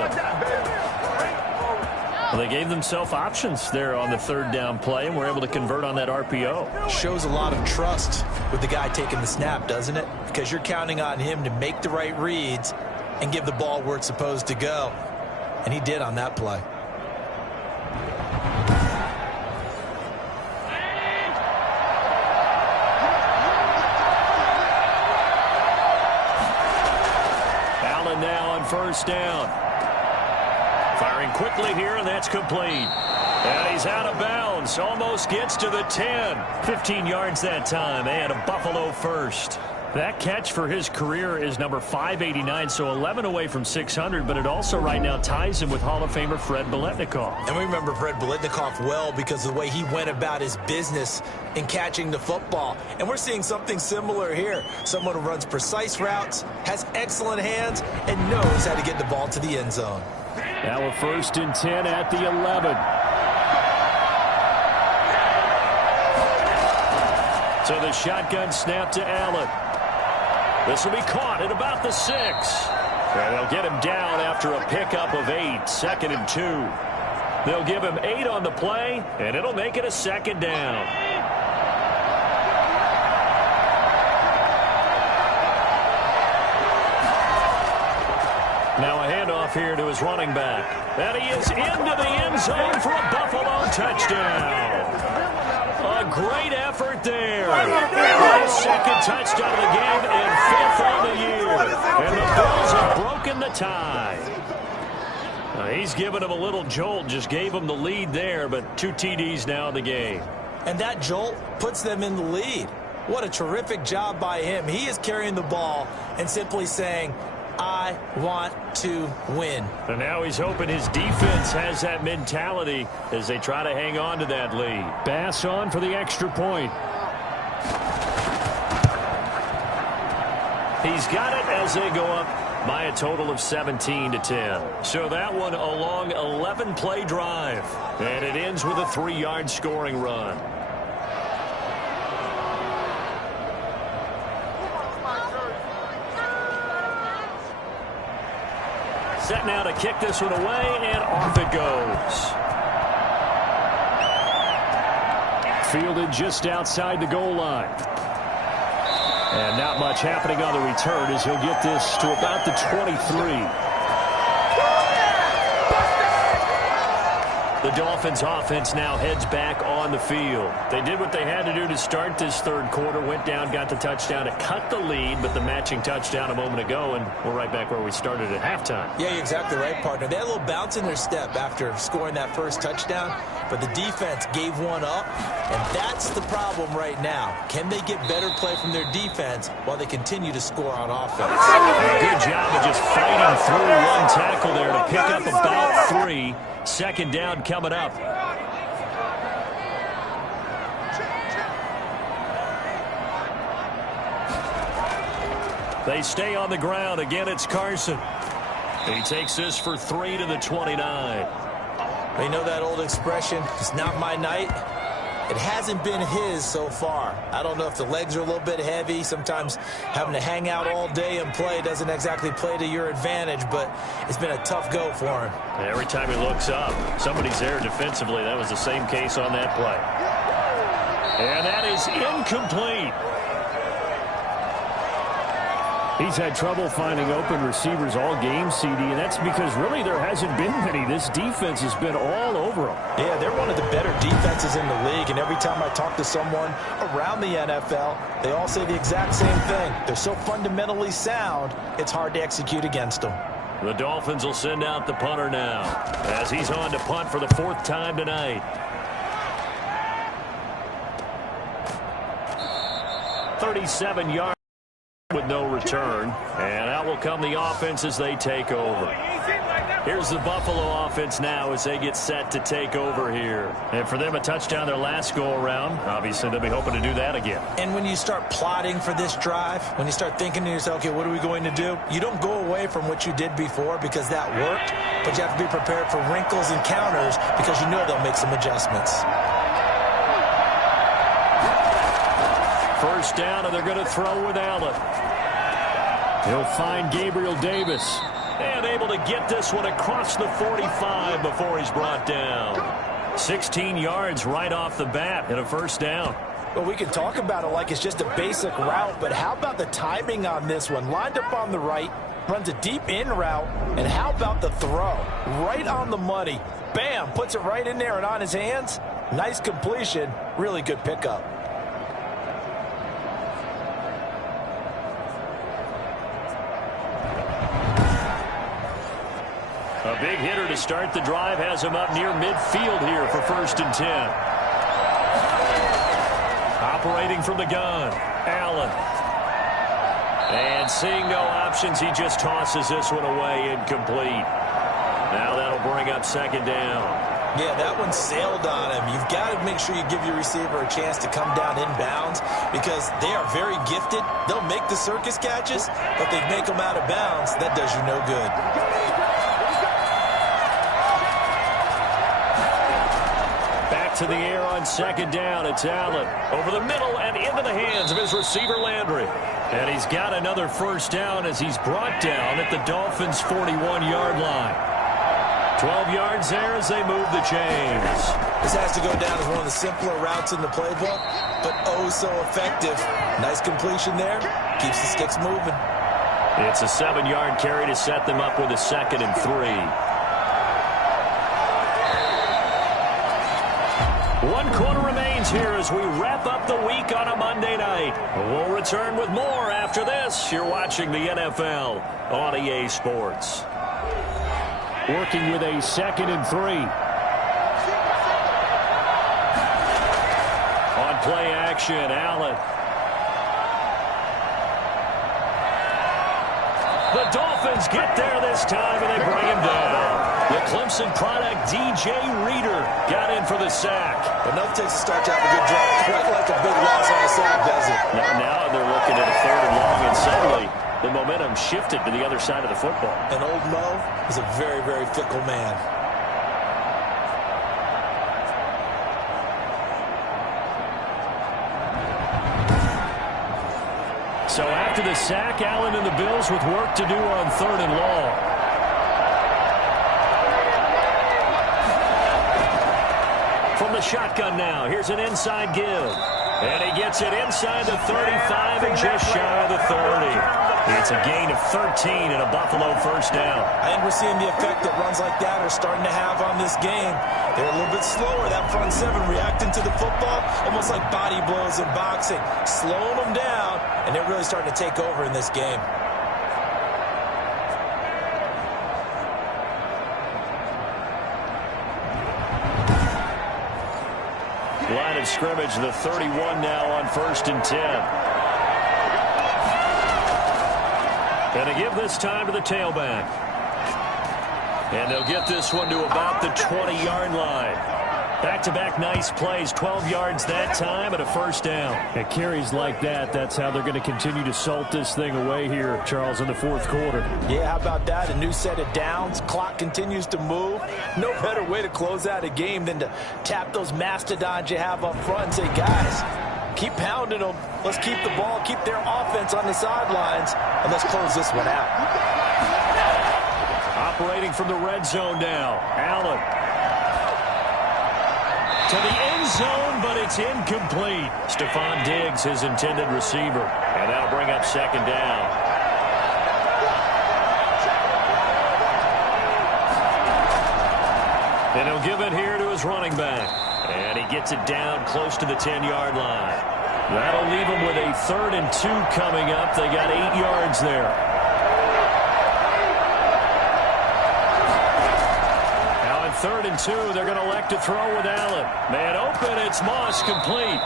Well, they gave themselves options there on the 3rd down play, and were able to convert on that RPO. Shows a lot of trust with the guy taking the snap, doesn't it? Because you're counting on him to make the right reads and give the ball where it's supposed to go. And he did on that play. Allen now on first down. Firing quickly here, and that's complete. And he's out of bounds. Almost gets to the 10. 15 yards that time, and a Buffalo first. That catch for his career is number 589, so 11 away from 600, but it also right now ties him with Hall of Famer Fred Biletnikoff. And we remember Fred Biletnikoff well because of the way he went about his business in catching the football. And we're seeing something similar here. Someone who runs precise routes, has excellent hands, and knows how to get the ball to the end zone. Now a 1st and 10 at the 11. So the shotgun snap to Allen. This will be caught at about the 6. And they'll get him down after a pickup of 8. 2nd and 2. They'll give him 8 on the play, and it'll make it a 2nd down. off here to his running back. And he is into the end zone for a Buffalo touchdown. A great effort there. His second touchdown of the game and fifth on the year. And the Bills have broken the tie. He's given him a little jolt, just gave him the lead there, but 2 TDs now in the game. And that jolt puts them in the lead. What a terrific job by him. He is carrying the ball and simply saying, I want to win. And now he's hoping his defense has that mentality as they try to hang on to that lead. Bass on for the extra point. He's got it as they go up by a total of 17-10. So that one a long 11-play drive. And it ends with a 3-yard scoring run. Set now to kick this one away, and off it goes. Fielded just outside the goal line. And not much happening on the return as he'll get this to about the 23. The Dolphins offense now heads back on the field. They did what they had to do to start this third quarter, went down, got the touchdown to cut the lead, but the matching touchdown a moment ago, and we're right back where we started at halftime. Yeah, you're exactly right, partner. They had a little bounce in their step after scoring that first touchdown, but the defense gave one up, and that's the problem right now. Can they get better play from their defense while they continue to score on offense? Good job of just fighting through one tackle there to pick up about 3. Second down coming up. They stay on the ground. Again, it's Carson. He takes this for 3 to the 29. You know that old expression, it's not my night. It hasn't been his so far. I don't know if the legs are a little bit heavy. Sometimes having to hang out all day and play doesn't exactly play to your advantage, but it's been a tough go for him. Every time he looks up, somebody's there defensively. That was the same case on that play. And that is incomplete. He's had trouble finding open receivers all game, CD, and that's because really there hasn't been many. This defense has been all over them. Yeah, they're one of the better defenses in the league, and every time I talk to someone around the NFL, they all say the exact same thing. They're so fundamentally sound, it's hard to execute against them. The Dolphins will send out the punter now as he's on to punt for the 4th time tonight. 37 yards. With no return, and out will come the offense as they take over. Here's the Buffalo offense now as they get set to take over here. And for them, a touchdown their last go-around. Obviously, they'll be hoping to do that again. And when you start plotting for this drive, when you start thinking to yourself, okay, what are we going to do? You don't go away from what you did before because that worked, but you have to be prepared for wrinkles and counters because you know they'll make some adjustments. First down, and they're going to throw with Allen. He'll find Gabriel Davis. And able to get this one across the 45 before he's brought down. 16 yards right off the bat and a first down. Well, we can talk about it like it's just a basic route, but how about the timing on this one? Lined up on the right, runs a deep in route, and how about the throw? Right on the money. Bam, puts it right in there and on his hands. Nice completion, really good pickup. A big hitter to start the drive has him up near midfield here for 1st and 10. Operating from the gun, Allen. And seeing no options, he just tosses this one away incomplete. Now that'll bring up 2nd down. Yeah, that one sailed on him. You've got to make sure you give your receiver a chance to come down inbounds because they are very gifted. They'll make the circus catches, but they make them out of bounds. That does you no good. To the air on 2nd down. It's Allen over the middle and into the hands of his receiver Landry. And he's got another first down as he's brought down at the Dolphins' 41-yard line. 12 yards there as they move the chains. This has to go down as one of the simpler routes in the playbook, but oh so effective. Nice completion there. Keeps the sticks moving. It's a 7-yard carry to set them up with a 2nd and 3. 1 quarter remains here as we wrap up the week on a Monday night. We'll return with more after this. You're watching the NFL on EA Sports. Working with a 2nd and 3. On play action, Allen. The Dolphins get there this time, and they bring him down. The Clemson product, DJ Reader, got in for the sack. Enough takes to start to have a good drive. Quite like a big loss on a sack, does it? Now they're looking at a 3rd and long, and suddenly the momentum shifted to the other side of the football. And old Mo is a very, very fickle man. So after the sack, Allen and the Bills with work to do on 3rd and long. From the shotgun now, here's an inside give. And he gets it inside the 35 and just shy of the 30. It's a gain of 13 and a Buffalo first down. I think we're seeing the effect that runs like that are starting to have on this game. They're a little bit slower, that front 7 reacting to the football, almost like body blows in boxing, slowing them down, and they're really starting to take over in this game. Line of scrimmage, the 31 now on 1st and 10. Going to give this time to the tailback. And they'll get this one to about the 20-yard line. Back-to-back nice plays, 12 yards that time and a first down. At carries like that, that's how they're going to continue to salt this thing away here, Charles, in the 4th quarter. Yeah, how about that? A new set of downs. Clock continues to move. No better way to close out a game than to tap those mastodons you have up front and say, guys, keep pounding them. Let's keep the ball, keep their offense on the sidelines, and let's close this one out. Operating from the red zone now, Allen. To the end zone, but it's incomplete. Stephon Diggs, his intended receiver. And that'll bring up 2nd down. And he'll give it here to his running back. And he gets it down close to the 10-yard line. That'll leave him with a 3rd and 2 coming up. They got 8 yards there. Now on 3rd and 2, they're going to elect to throw with Allen. Man open, it's Moss, complete.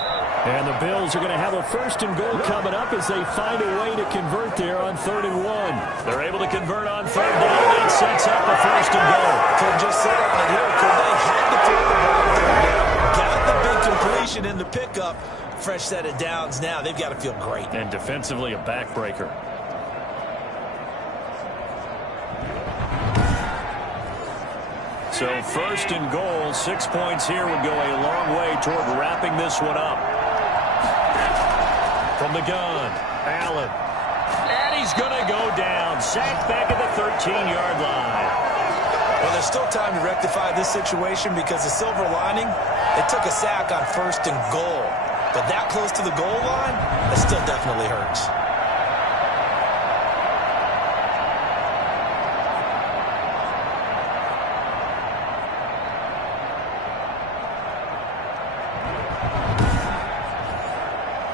And the Bills are going to have a 1st and goal coming up as they find a way to convert there on 3rd and 1. They're able to convert on 3rd down. That sets up a 1st and goal. Could just sit on it here. Could they had to throw the ball 3rd down? Got the big completion in the pickup. Fresh set of downs now. They've got to feel great. And defensively, a backbreaker. So 1st and goal, 6 points here would go a long way toward wrapping this one up. From the gun, Allen. And he's going to go down. Sacked back at the 13-yard line. Well, there's still time to rectify this situation because the silver lining, it took a sack on 1st and goal. But that close to the goal line, that still definitely hurts.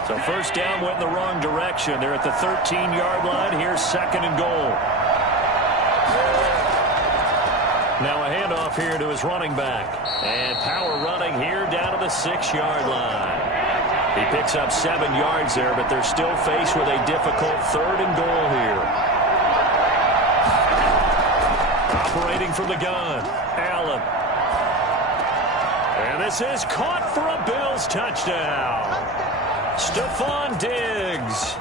So 1st down went in the wrong direction. They're at the 13-yard line. Here's 2nd and goal. Now a handoff here to his running back. And power running here down to the 6-yard line. He picks up 7 yards there, but they're still faced with a difficult 3rd and goal here. Operating from the gun, Allen. And this is caught for a Bills touchdown. Stephon Diggs,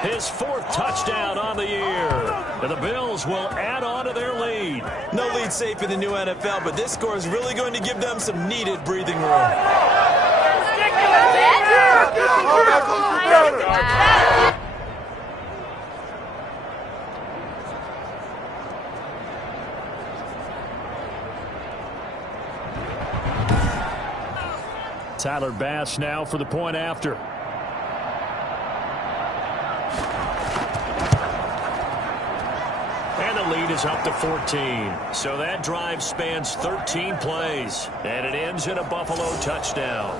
his 4th touchdown on the year. And the Bills will add on to their lead. No lead safe in the new NFL, but this score is really going to give them some needed breathing room. Tyler Bass now for the point after. lead is up to 14. So that drive spans 13 plays, and it ends in a Buffalo touchdown.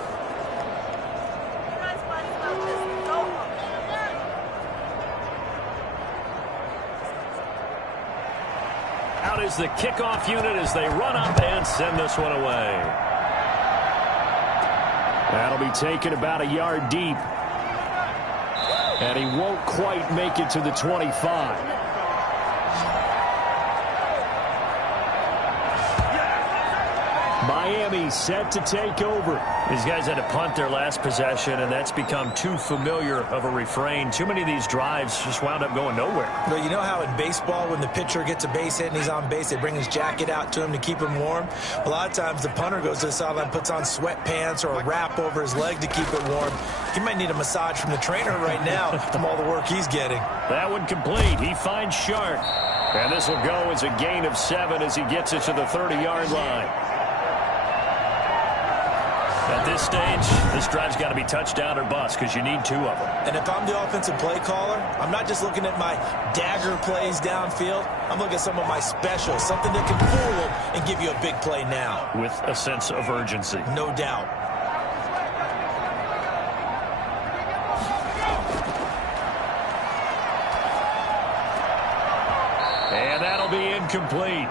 Out is the kickoff unit as they run up and send this one away. That'll be taken about a yard deep. And he won't quite make it to the 25. Miami set to take over. These guys had to punt their last possession, and that's become too familiar of a refrain. Too many of these drives just wound up going nowhere. But you know how in baseball, when the pitcher gets a base hit and he's on base, they bring his jacket out to him to keep him warm? A lot of times the punter goes to the sideline, puts on sweatpants or a wrap over his leg to keep it warm. He might need a massage from the trainer right now from all the work he's getting. That one complete. He finds Sharp. And this will go as a gain of 7 as he gets it to the 30-yard line. At this stage, this drive's got to be touchdown or bust because you need 2 of them. And if I'm the offensive play caller, I'm not just looking at my dagger plays downfield. I'm looking at some of my specials, something that can fool them and give you a big play now. With a sense of urgency. No doubt. And that'll be incomplete.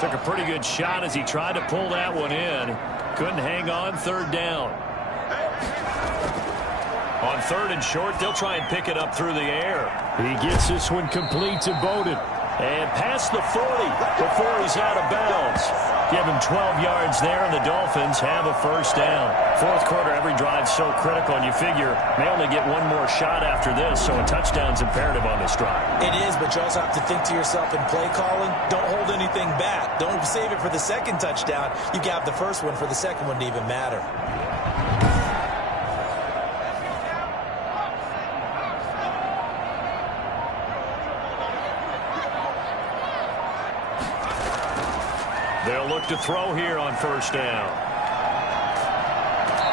Took a pretty good shot as he tried to pull that one in. Couldn't hang on, 3rd down. On 3rd and short, they'll try and pick it up through the air. He gets this one complete to Bowden. And past the 40 before he's out of bounds. Give him 12 yards there, and the Dolphins have a 1st down. 4th quarter, every drive's so critical, and you figure they only get one more shot after this, so a touchdown's imperative on this drive. It is, but you also have to think to yourself in play calling, don't hold anything back. Don't save it for the 2nd touchdown. You got the 1st one for the 2nd one to even matter. They'll look to throw here on 1st down.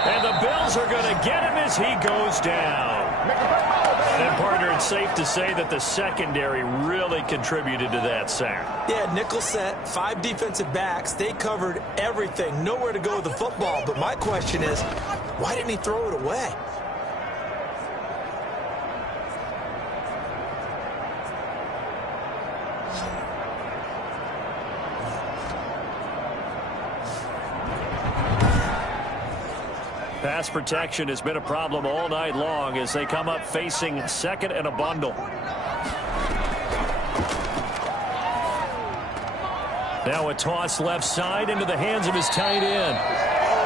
And the Bills are going to get him as he goes down. And, partner, it's safe to say that the secondary really contributed to that sack. Yeah, nickel set, 5 defensive backs. They covered everything. Nowhere to go with the football. But my question is, why didn't he throw it away? Pass protection has been a problem all night long as they come up facing 2nd and a bundle. Now a toss left side into the hands of his tight end.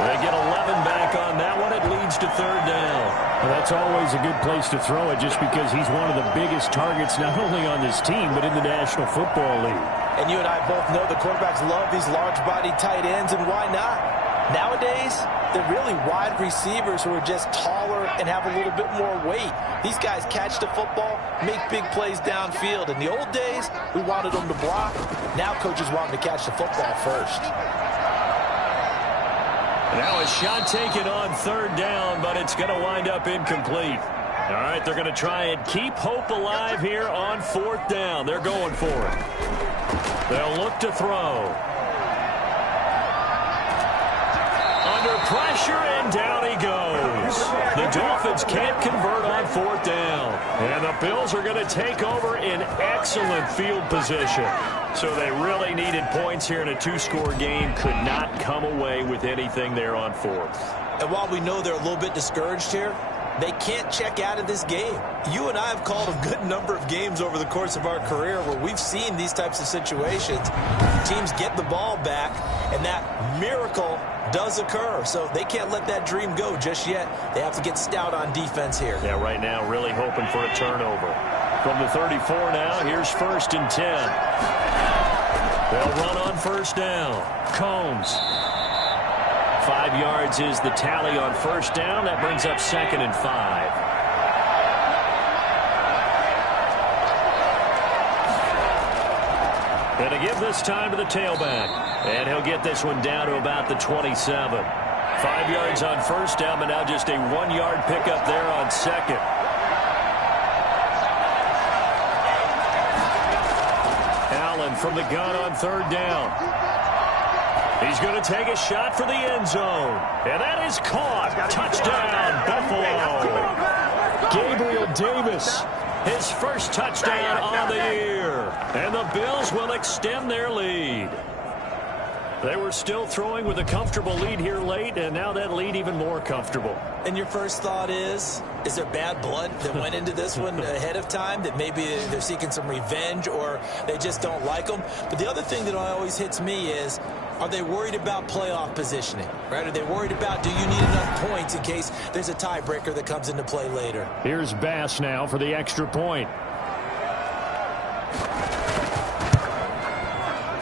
They get 11 back on that one. It leads to 3rd down. Well, that's always a good place to throw it just because he's one of the biggest targets not only on this team but in the National Football League. And you and I both know the quarterbacks love these large-bodied tight ends, and why not? Nowadays, they're really wide receivers who are just taller and have a little bit more weight. These guys catch the football, make big plays downfield. In the old days, we wanted them to block. Now coaches want them to catch the football first. Now a shot taken on 3rd down, but it's going to wind up incomplete. All right, they're going to try and keep hope alive here on 4th down. They're going for it. They'll look to throw. Under pressure, and down he goes. The Dolphins can't convert on 4th down. And the Bills are going to take over in excellent field position. So they really needed points here in a 2-score game. Could not come away with anything there on 4th. And while we know they're a little bit discouraged here, they can't check out of this game. You and I have called a good number of games over the course of our career where we've seen these types of situations. Teams get the ball back, and that miracle does occur. So they can't let that dream go just yet. They have to get stout on defense here. Yeah, right now really hoping for a turnover. From the 34 now, here's 1st and 10. They'll run on 1st down. Combs. 5 yards is the tally on 1st down. That brings up 2nd and 5. And to give this time to the tailback. And he'll get this one down to about the 27. 5 yards on 1st down, but now just a 1-yard pickup there on 2nd. from the gun on third down. He's going to take a shot for the end zone. And that is caught. Touchdown, Buffalo. Gabriel Davis, his first touchdown on the year. And the Bills will extend their lead. They were still throwing with a comfortable lead here late, and now that lead even more comfortable. And your first thought is there bad blood that went into this one ahead of time, that maybe they're seeking some revenge or they just don't like them? But the other thing that always hits me is, are they worried about playoff positioning, right? Are they worried about, do you need enough points in case there's a tiebreaker that comes into play later? Here's Bass now for the extra point.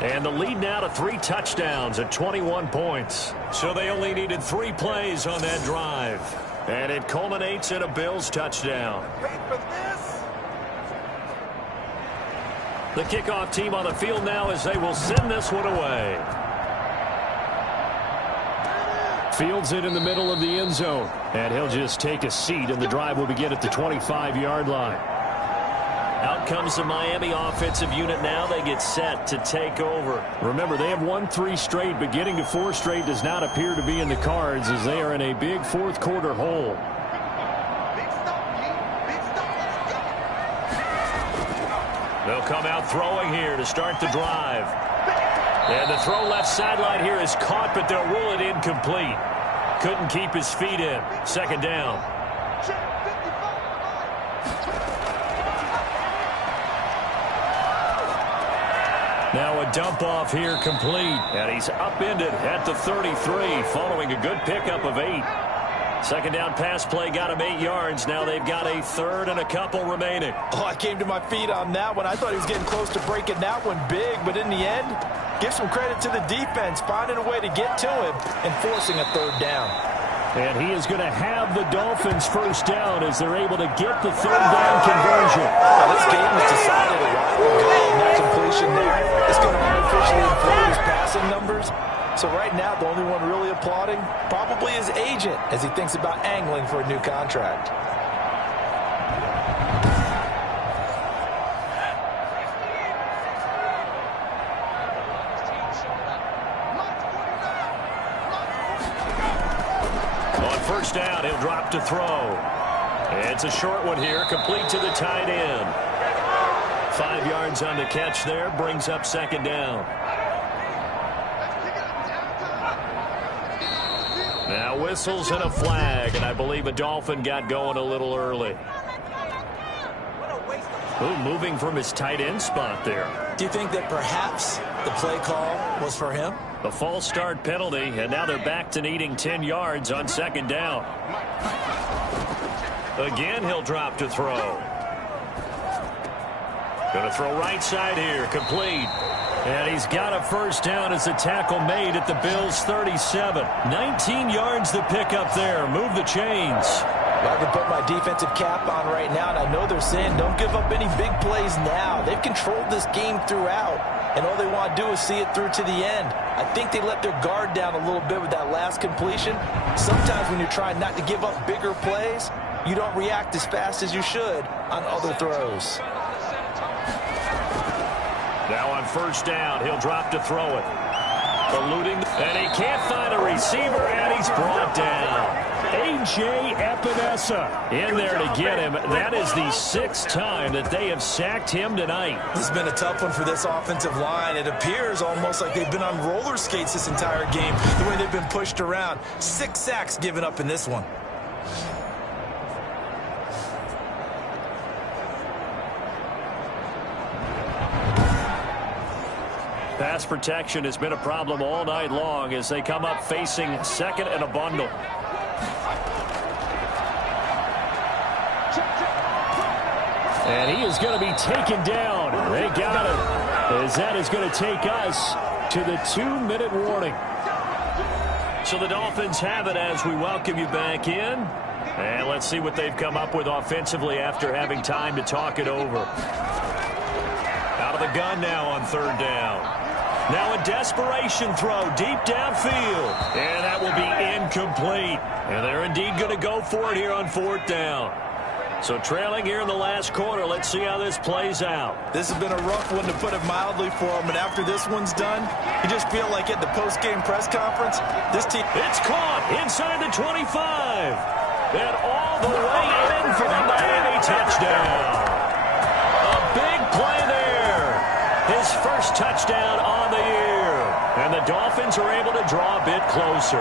And the lead now to 3 touchdowns at 21 points. So they only needed 3 plays on that drive. And it culminates in a Bills touchdown. The kickoff team on the field now as they will send this one away. Fields it in the middle of the end zone. And he'll just take a seat, and the drive will begin at the 25-yard line. Out comes the Miami offensive unit now. They get set to take over. Remember, they have won 3 straight, but getting to 4 straight does not appear to be in the cards as they are in a big fourth quarter hole. They'll come out throwing here to start the drive. And the throw left sideline here is caught, but they'll rule it incomplete. Couldn't keep his feet in. Second down. Now a dump off here complete. And he's upended at the 33 following a good pickup of 8. Second down pass play got him 8 yards. Now they've got a third and a couple remaining. Oh, I came to my feet on that one. I thought he was getting close to breaking that one big, but in the end, give some credit to the defense, finding a way to get to him and forcing a third down. And he is going to have the Dolphins first down as they're able to get the third down conversion. Oh, this game was decided a while ago, and that completion there is going to artificially inflate his passing numbers. So right now, the only one really applauding probably his agent as he thinks about angling for a new contract. On first down, he'll drop to throw. It's a short one here, complete to the tight end. 5 yards on the catch there, brings up second down. Now whistles and a flag, and I believe a Dolphin got going a little early. Ooh, moving from his tight end spot there. Do you think that perhaps the play call was for him? A false start penalty, and now they're back to needing 10 yards on second down. Again, he'll drop to throw. Going to throw right side here, complete. And he's got a first down as a tackle made at the Bills' 37. 19 yards to pick up there. Move the chains. Well, I can put my defensive cap on right now, and I know they're saying don't give up any big plays now. They've controlled this game throughout, and all they want to do is see it through to the end. I think they let their guard down a little bit with that last completion. Sometimes when you're trying not to give up bigger plays, you don't react as fast as you should on other throws. Now on first down, he'll drop to throw it. Eluding, and he can't find a receiver, and he's brought down. A.J. Epinesa in there to get him. That is the 6th time that they have sacked him tonight. This has been a tough one for this offensive line. It appears almost like they've been on roller skates this entire game, the way they've been pushed around. 6 sacks given up in this one. Pass protection has been a problem all night long as they come up facing second and a bundle. And he is going to be taken down. They got him. As that is going to take us to the 2-minute warning. So the Dolphins have it as we welcome you back in. And let's see what they've come up with offensively after having time to talk it over. Out of the gun now on third down. Now a desperation throw deep downfield. And that will be incomplete. And they're indeed going to go for it here on fourth down. So trailing here in the last quarter. Let's see how this plays out. This has been a rough one, to put it mildly, for him. And after this one's done, you just feel like at the post-game press conference, this team... It's caught inside the 25. And all the way in for the Miami touchdown. A big play there. His first touchdown on the year. And the Dolphins are able to draw a bit closer.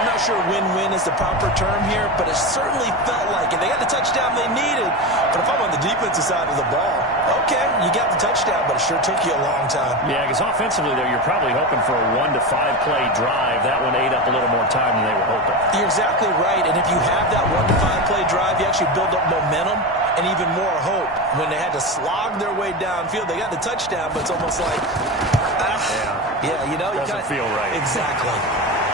I'm not sure win-win is the proper term here, but it certainly felt like it. They got the touchdown they needed. But if I'm on the defensive side of the ball, okay, you got the touchdown, but it sure took you a long time. Yeah, because offensively, though, you're probably hoping for a 1 to 5 play drive. That one ate up a little more time than they were hoping. You're exactly right, and if you have that 1 to 5 play drive, you actually build up momentum and even more hope. When they had to slog their way downfield, they got the touchdown, but it's almost like, you know, doesn't feel right. Exactly.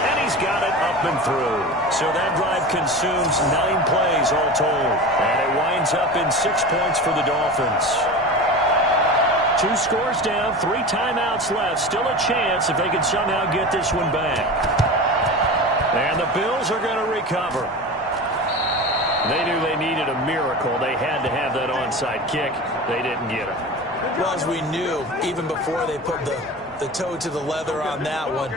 And he's got it up and through. So that drive consumes 9 plays all told. And it winds up in 6 points for the Dolphins. 2 scores down, 3 timeouts left. Still a chance if they can somehow get this one back. And the Bills are going to recover. They knew they needed a miracle. They had to have that onside kick. They didn't get it. Well, as we knew, even before they put the toe to the leather on that one,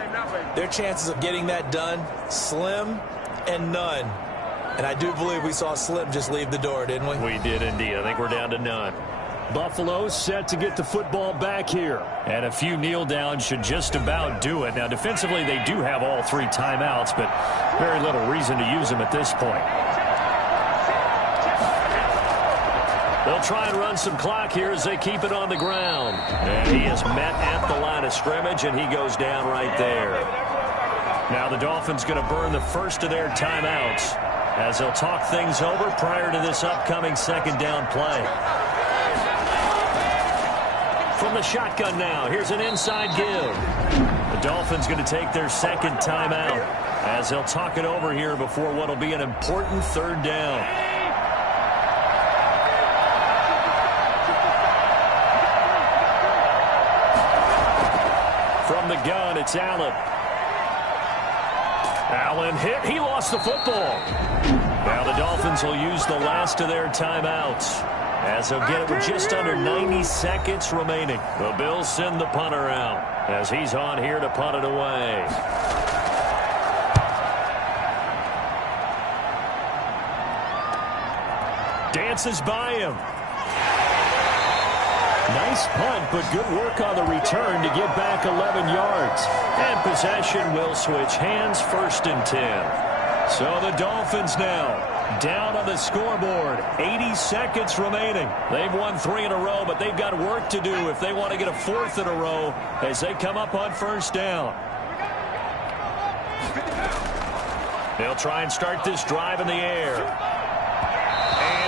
their chances of getting that done, slim and none. And I do believe we saw Slim just leave the door, didn't we? We did indeed. I think we're down to none. Buffalo set to get the football back here. And a few kneel downs should just about do it. Now, defensively, they do have all 3 timeouts, but very little reason to use them at this point. They'll try and run some clock here as they keep it on the ground. And he is met at the line of scrimmage, and he goes down right there. Now the Dolphins going to burn the first of their timeouts as they'll talk things over prior to this upcoming second down play. From the shotgun now, here's an inside give. The Dolphins going to take their second timeout as they'll talk it over here before what will be an important third down. From the gun, it's Allen. Allen hit. He lost the football. Now the Dolphins will use the last of their timeouts as they'll get it with just under 90 seconds remaining. The Bills send the punter out as he's on here to punt it away. Dances by him. Nice punt, but good work on the return to get back 11 yards. And possession will switch hands, 1st and 10. So the Dolphins now down on the scoreboard. 80 seconds remaining. They've won 3 in a row, but they've got work to do if they want to get a 4th in a row as they come up on 1st down. They'll try and start this drive in the air.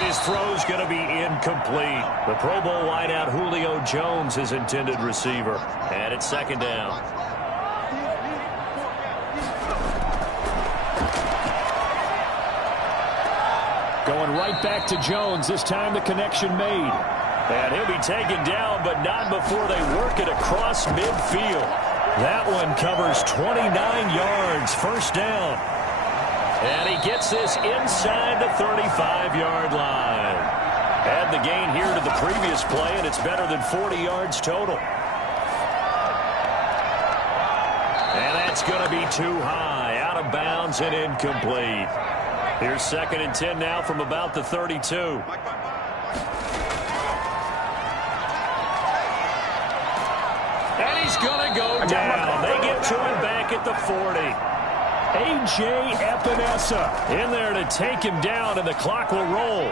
His throw's going to be incomplete. The Pro Bowl wideout Julio Jones is intended receiver. And it's 2nd down. Going right back to Jones. This time the connection made. And he'll be taken down, but not before they work it across midfield. That one covers 29 yards. 1st down. And he gets this inside the 35-yard line. Add the gain here to the previous play, and it's better than 40 yards total. And that's going to be too high, out of bounds and incomplete. Here's 2nd and 10 now from about the 32. And he's going to go down. They get to him back at the 40. A.J. Epinesa in there to take him down, and the clock will roll.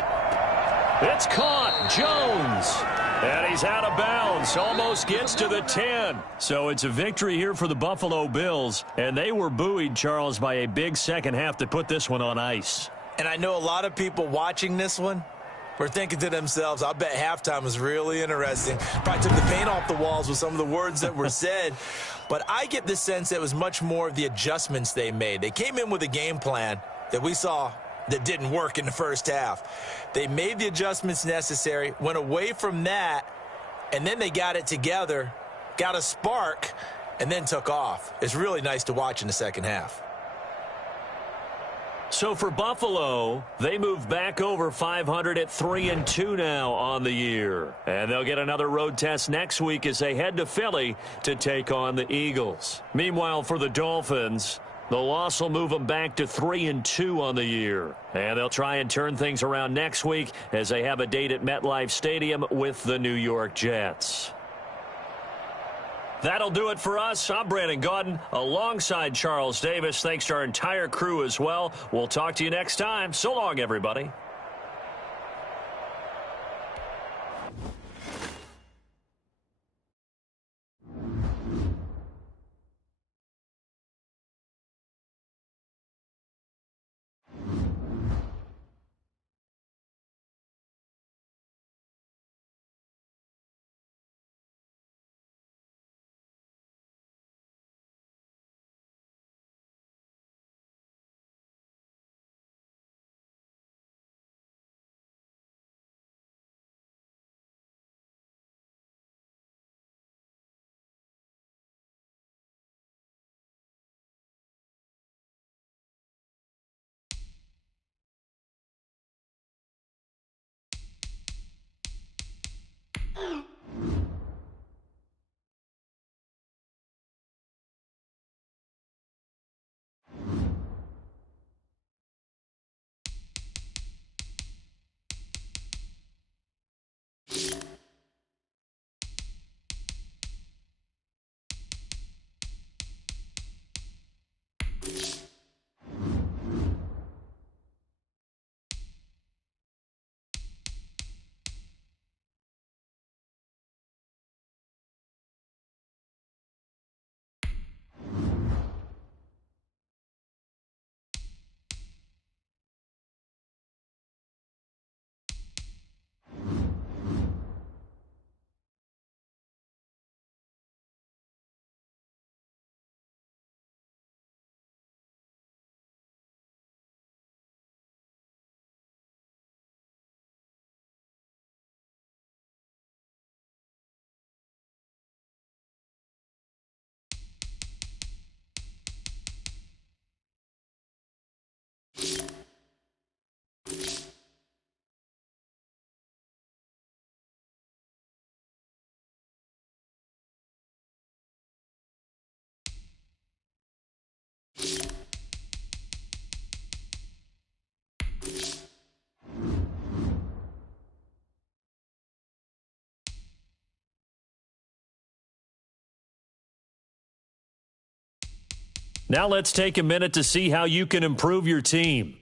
It's caught. Jones. And he's out of bounds. Almost gets to the 10. So it's a victory here for the Buffalo Bills. And they were buoyed, Charles, by a big second half to put this one on ice. And I know a lot of people watching this one were thinking to themselves, I bet halftime was really interesting. Probably took the paint off the walls with some of the words that were said. But I get the sense that it was much more of the adjustments they made. They came in with a game plan that we saw that didn't work in the first half. They made the adjustments necessary, went away from that, and then they got it together, got a spark, and then took off. It's really nice to watch in the second half. So for Buffalo, they move back over 500 at 3-2 now on the year. And they'll get another road test next week as they head to Philly to take on the Eagles. Meanwhile, for the Dolphins, the loss will move them back to 3-2 on the year. And they'll try and turn things around next week as they have a date at MetLife Stadium with the New York Jets. That'll do it for us. I'm Brandon Gaudin alongside Charles Davis. Thanks to our entire crew as well. We'll talk to you next time. So long, everybody. Now let's take a minute to see how you can improve your team.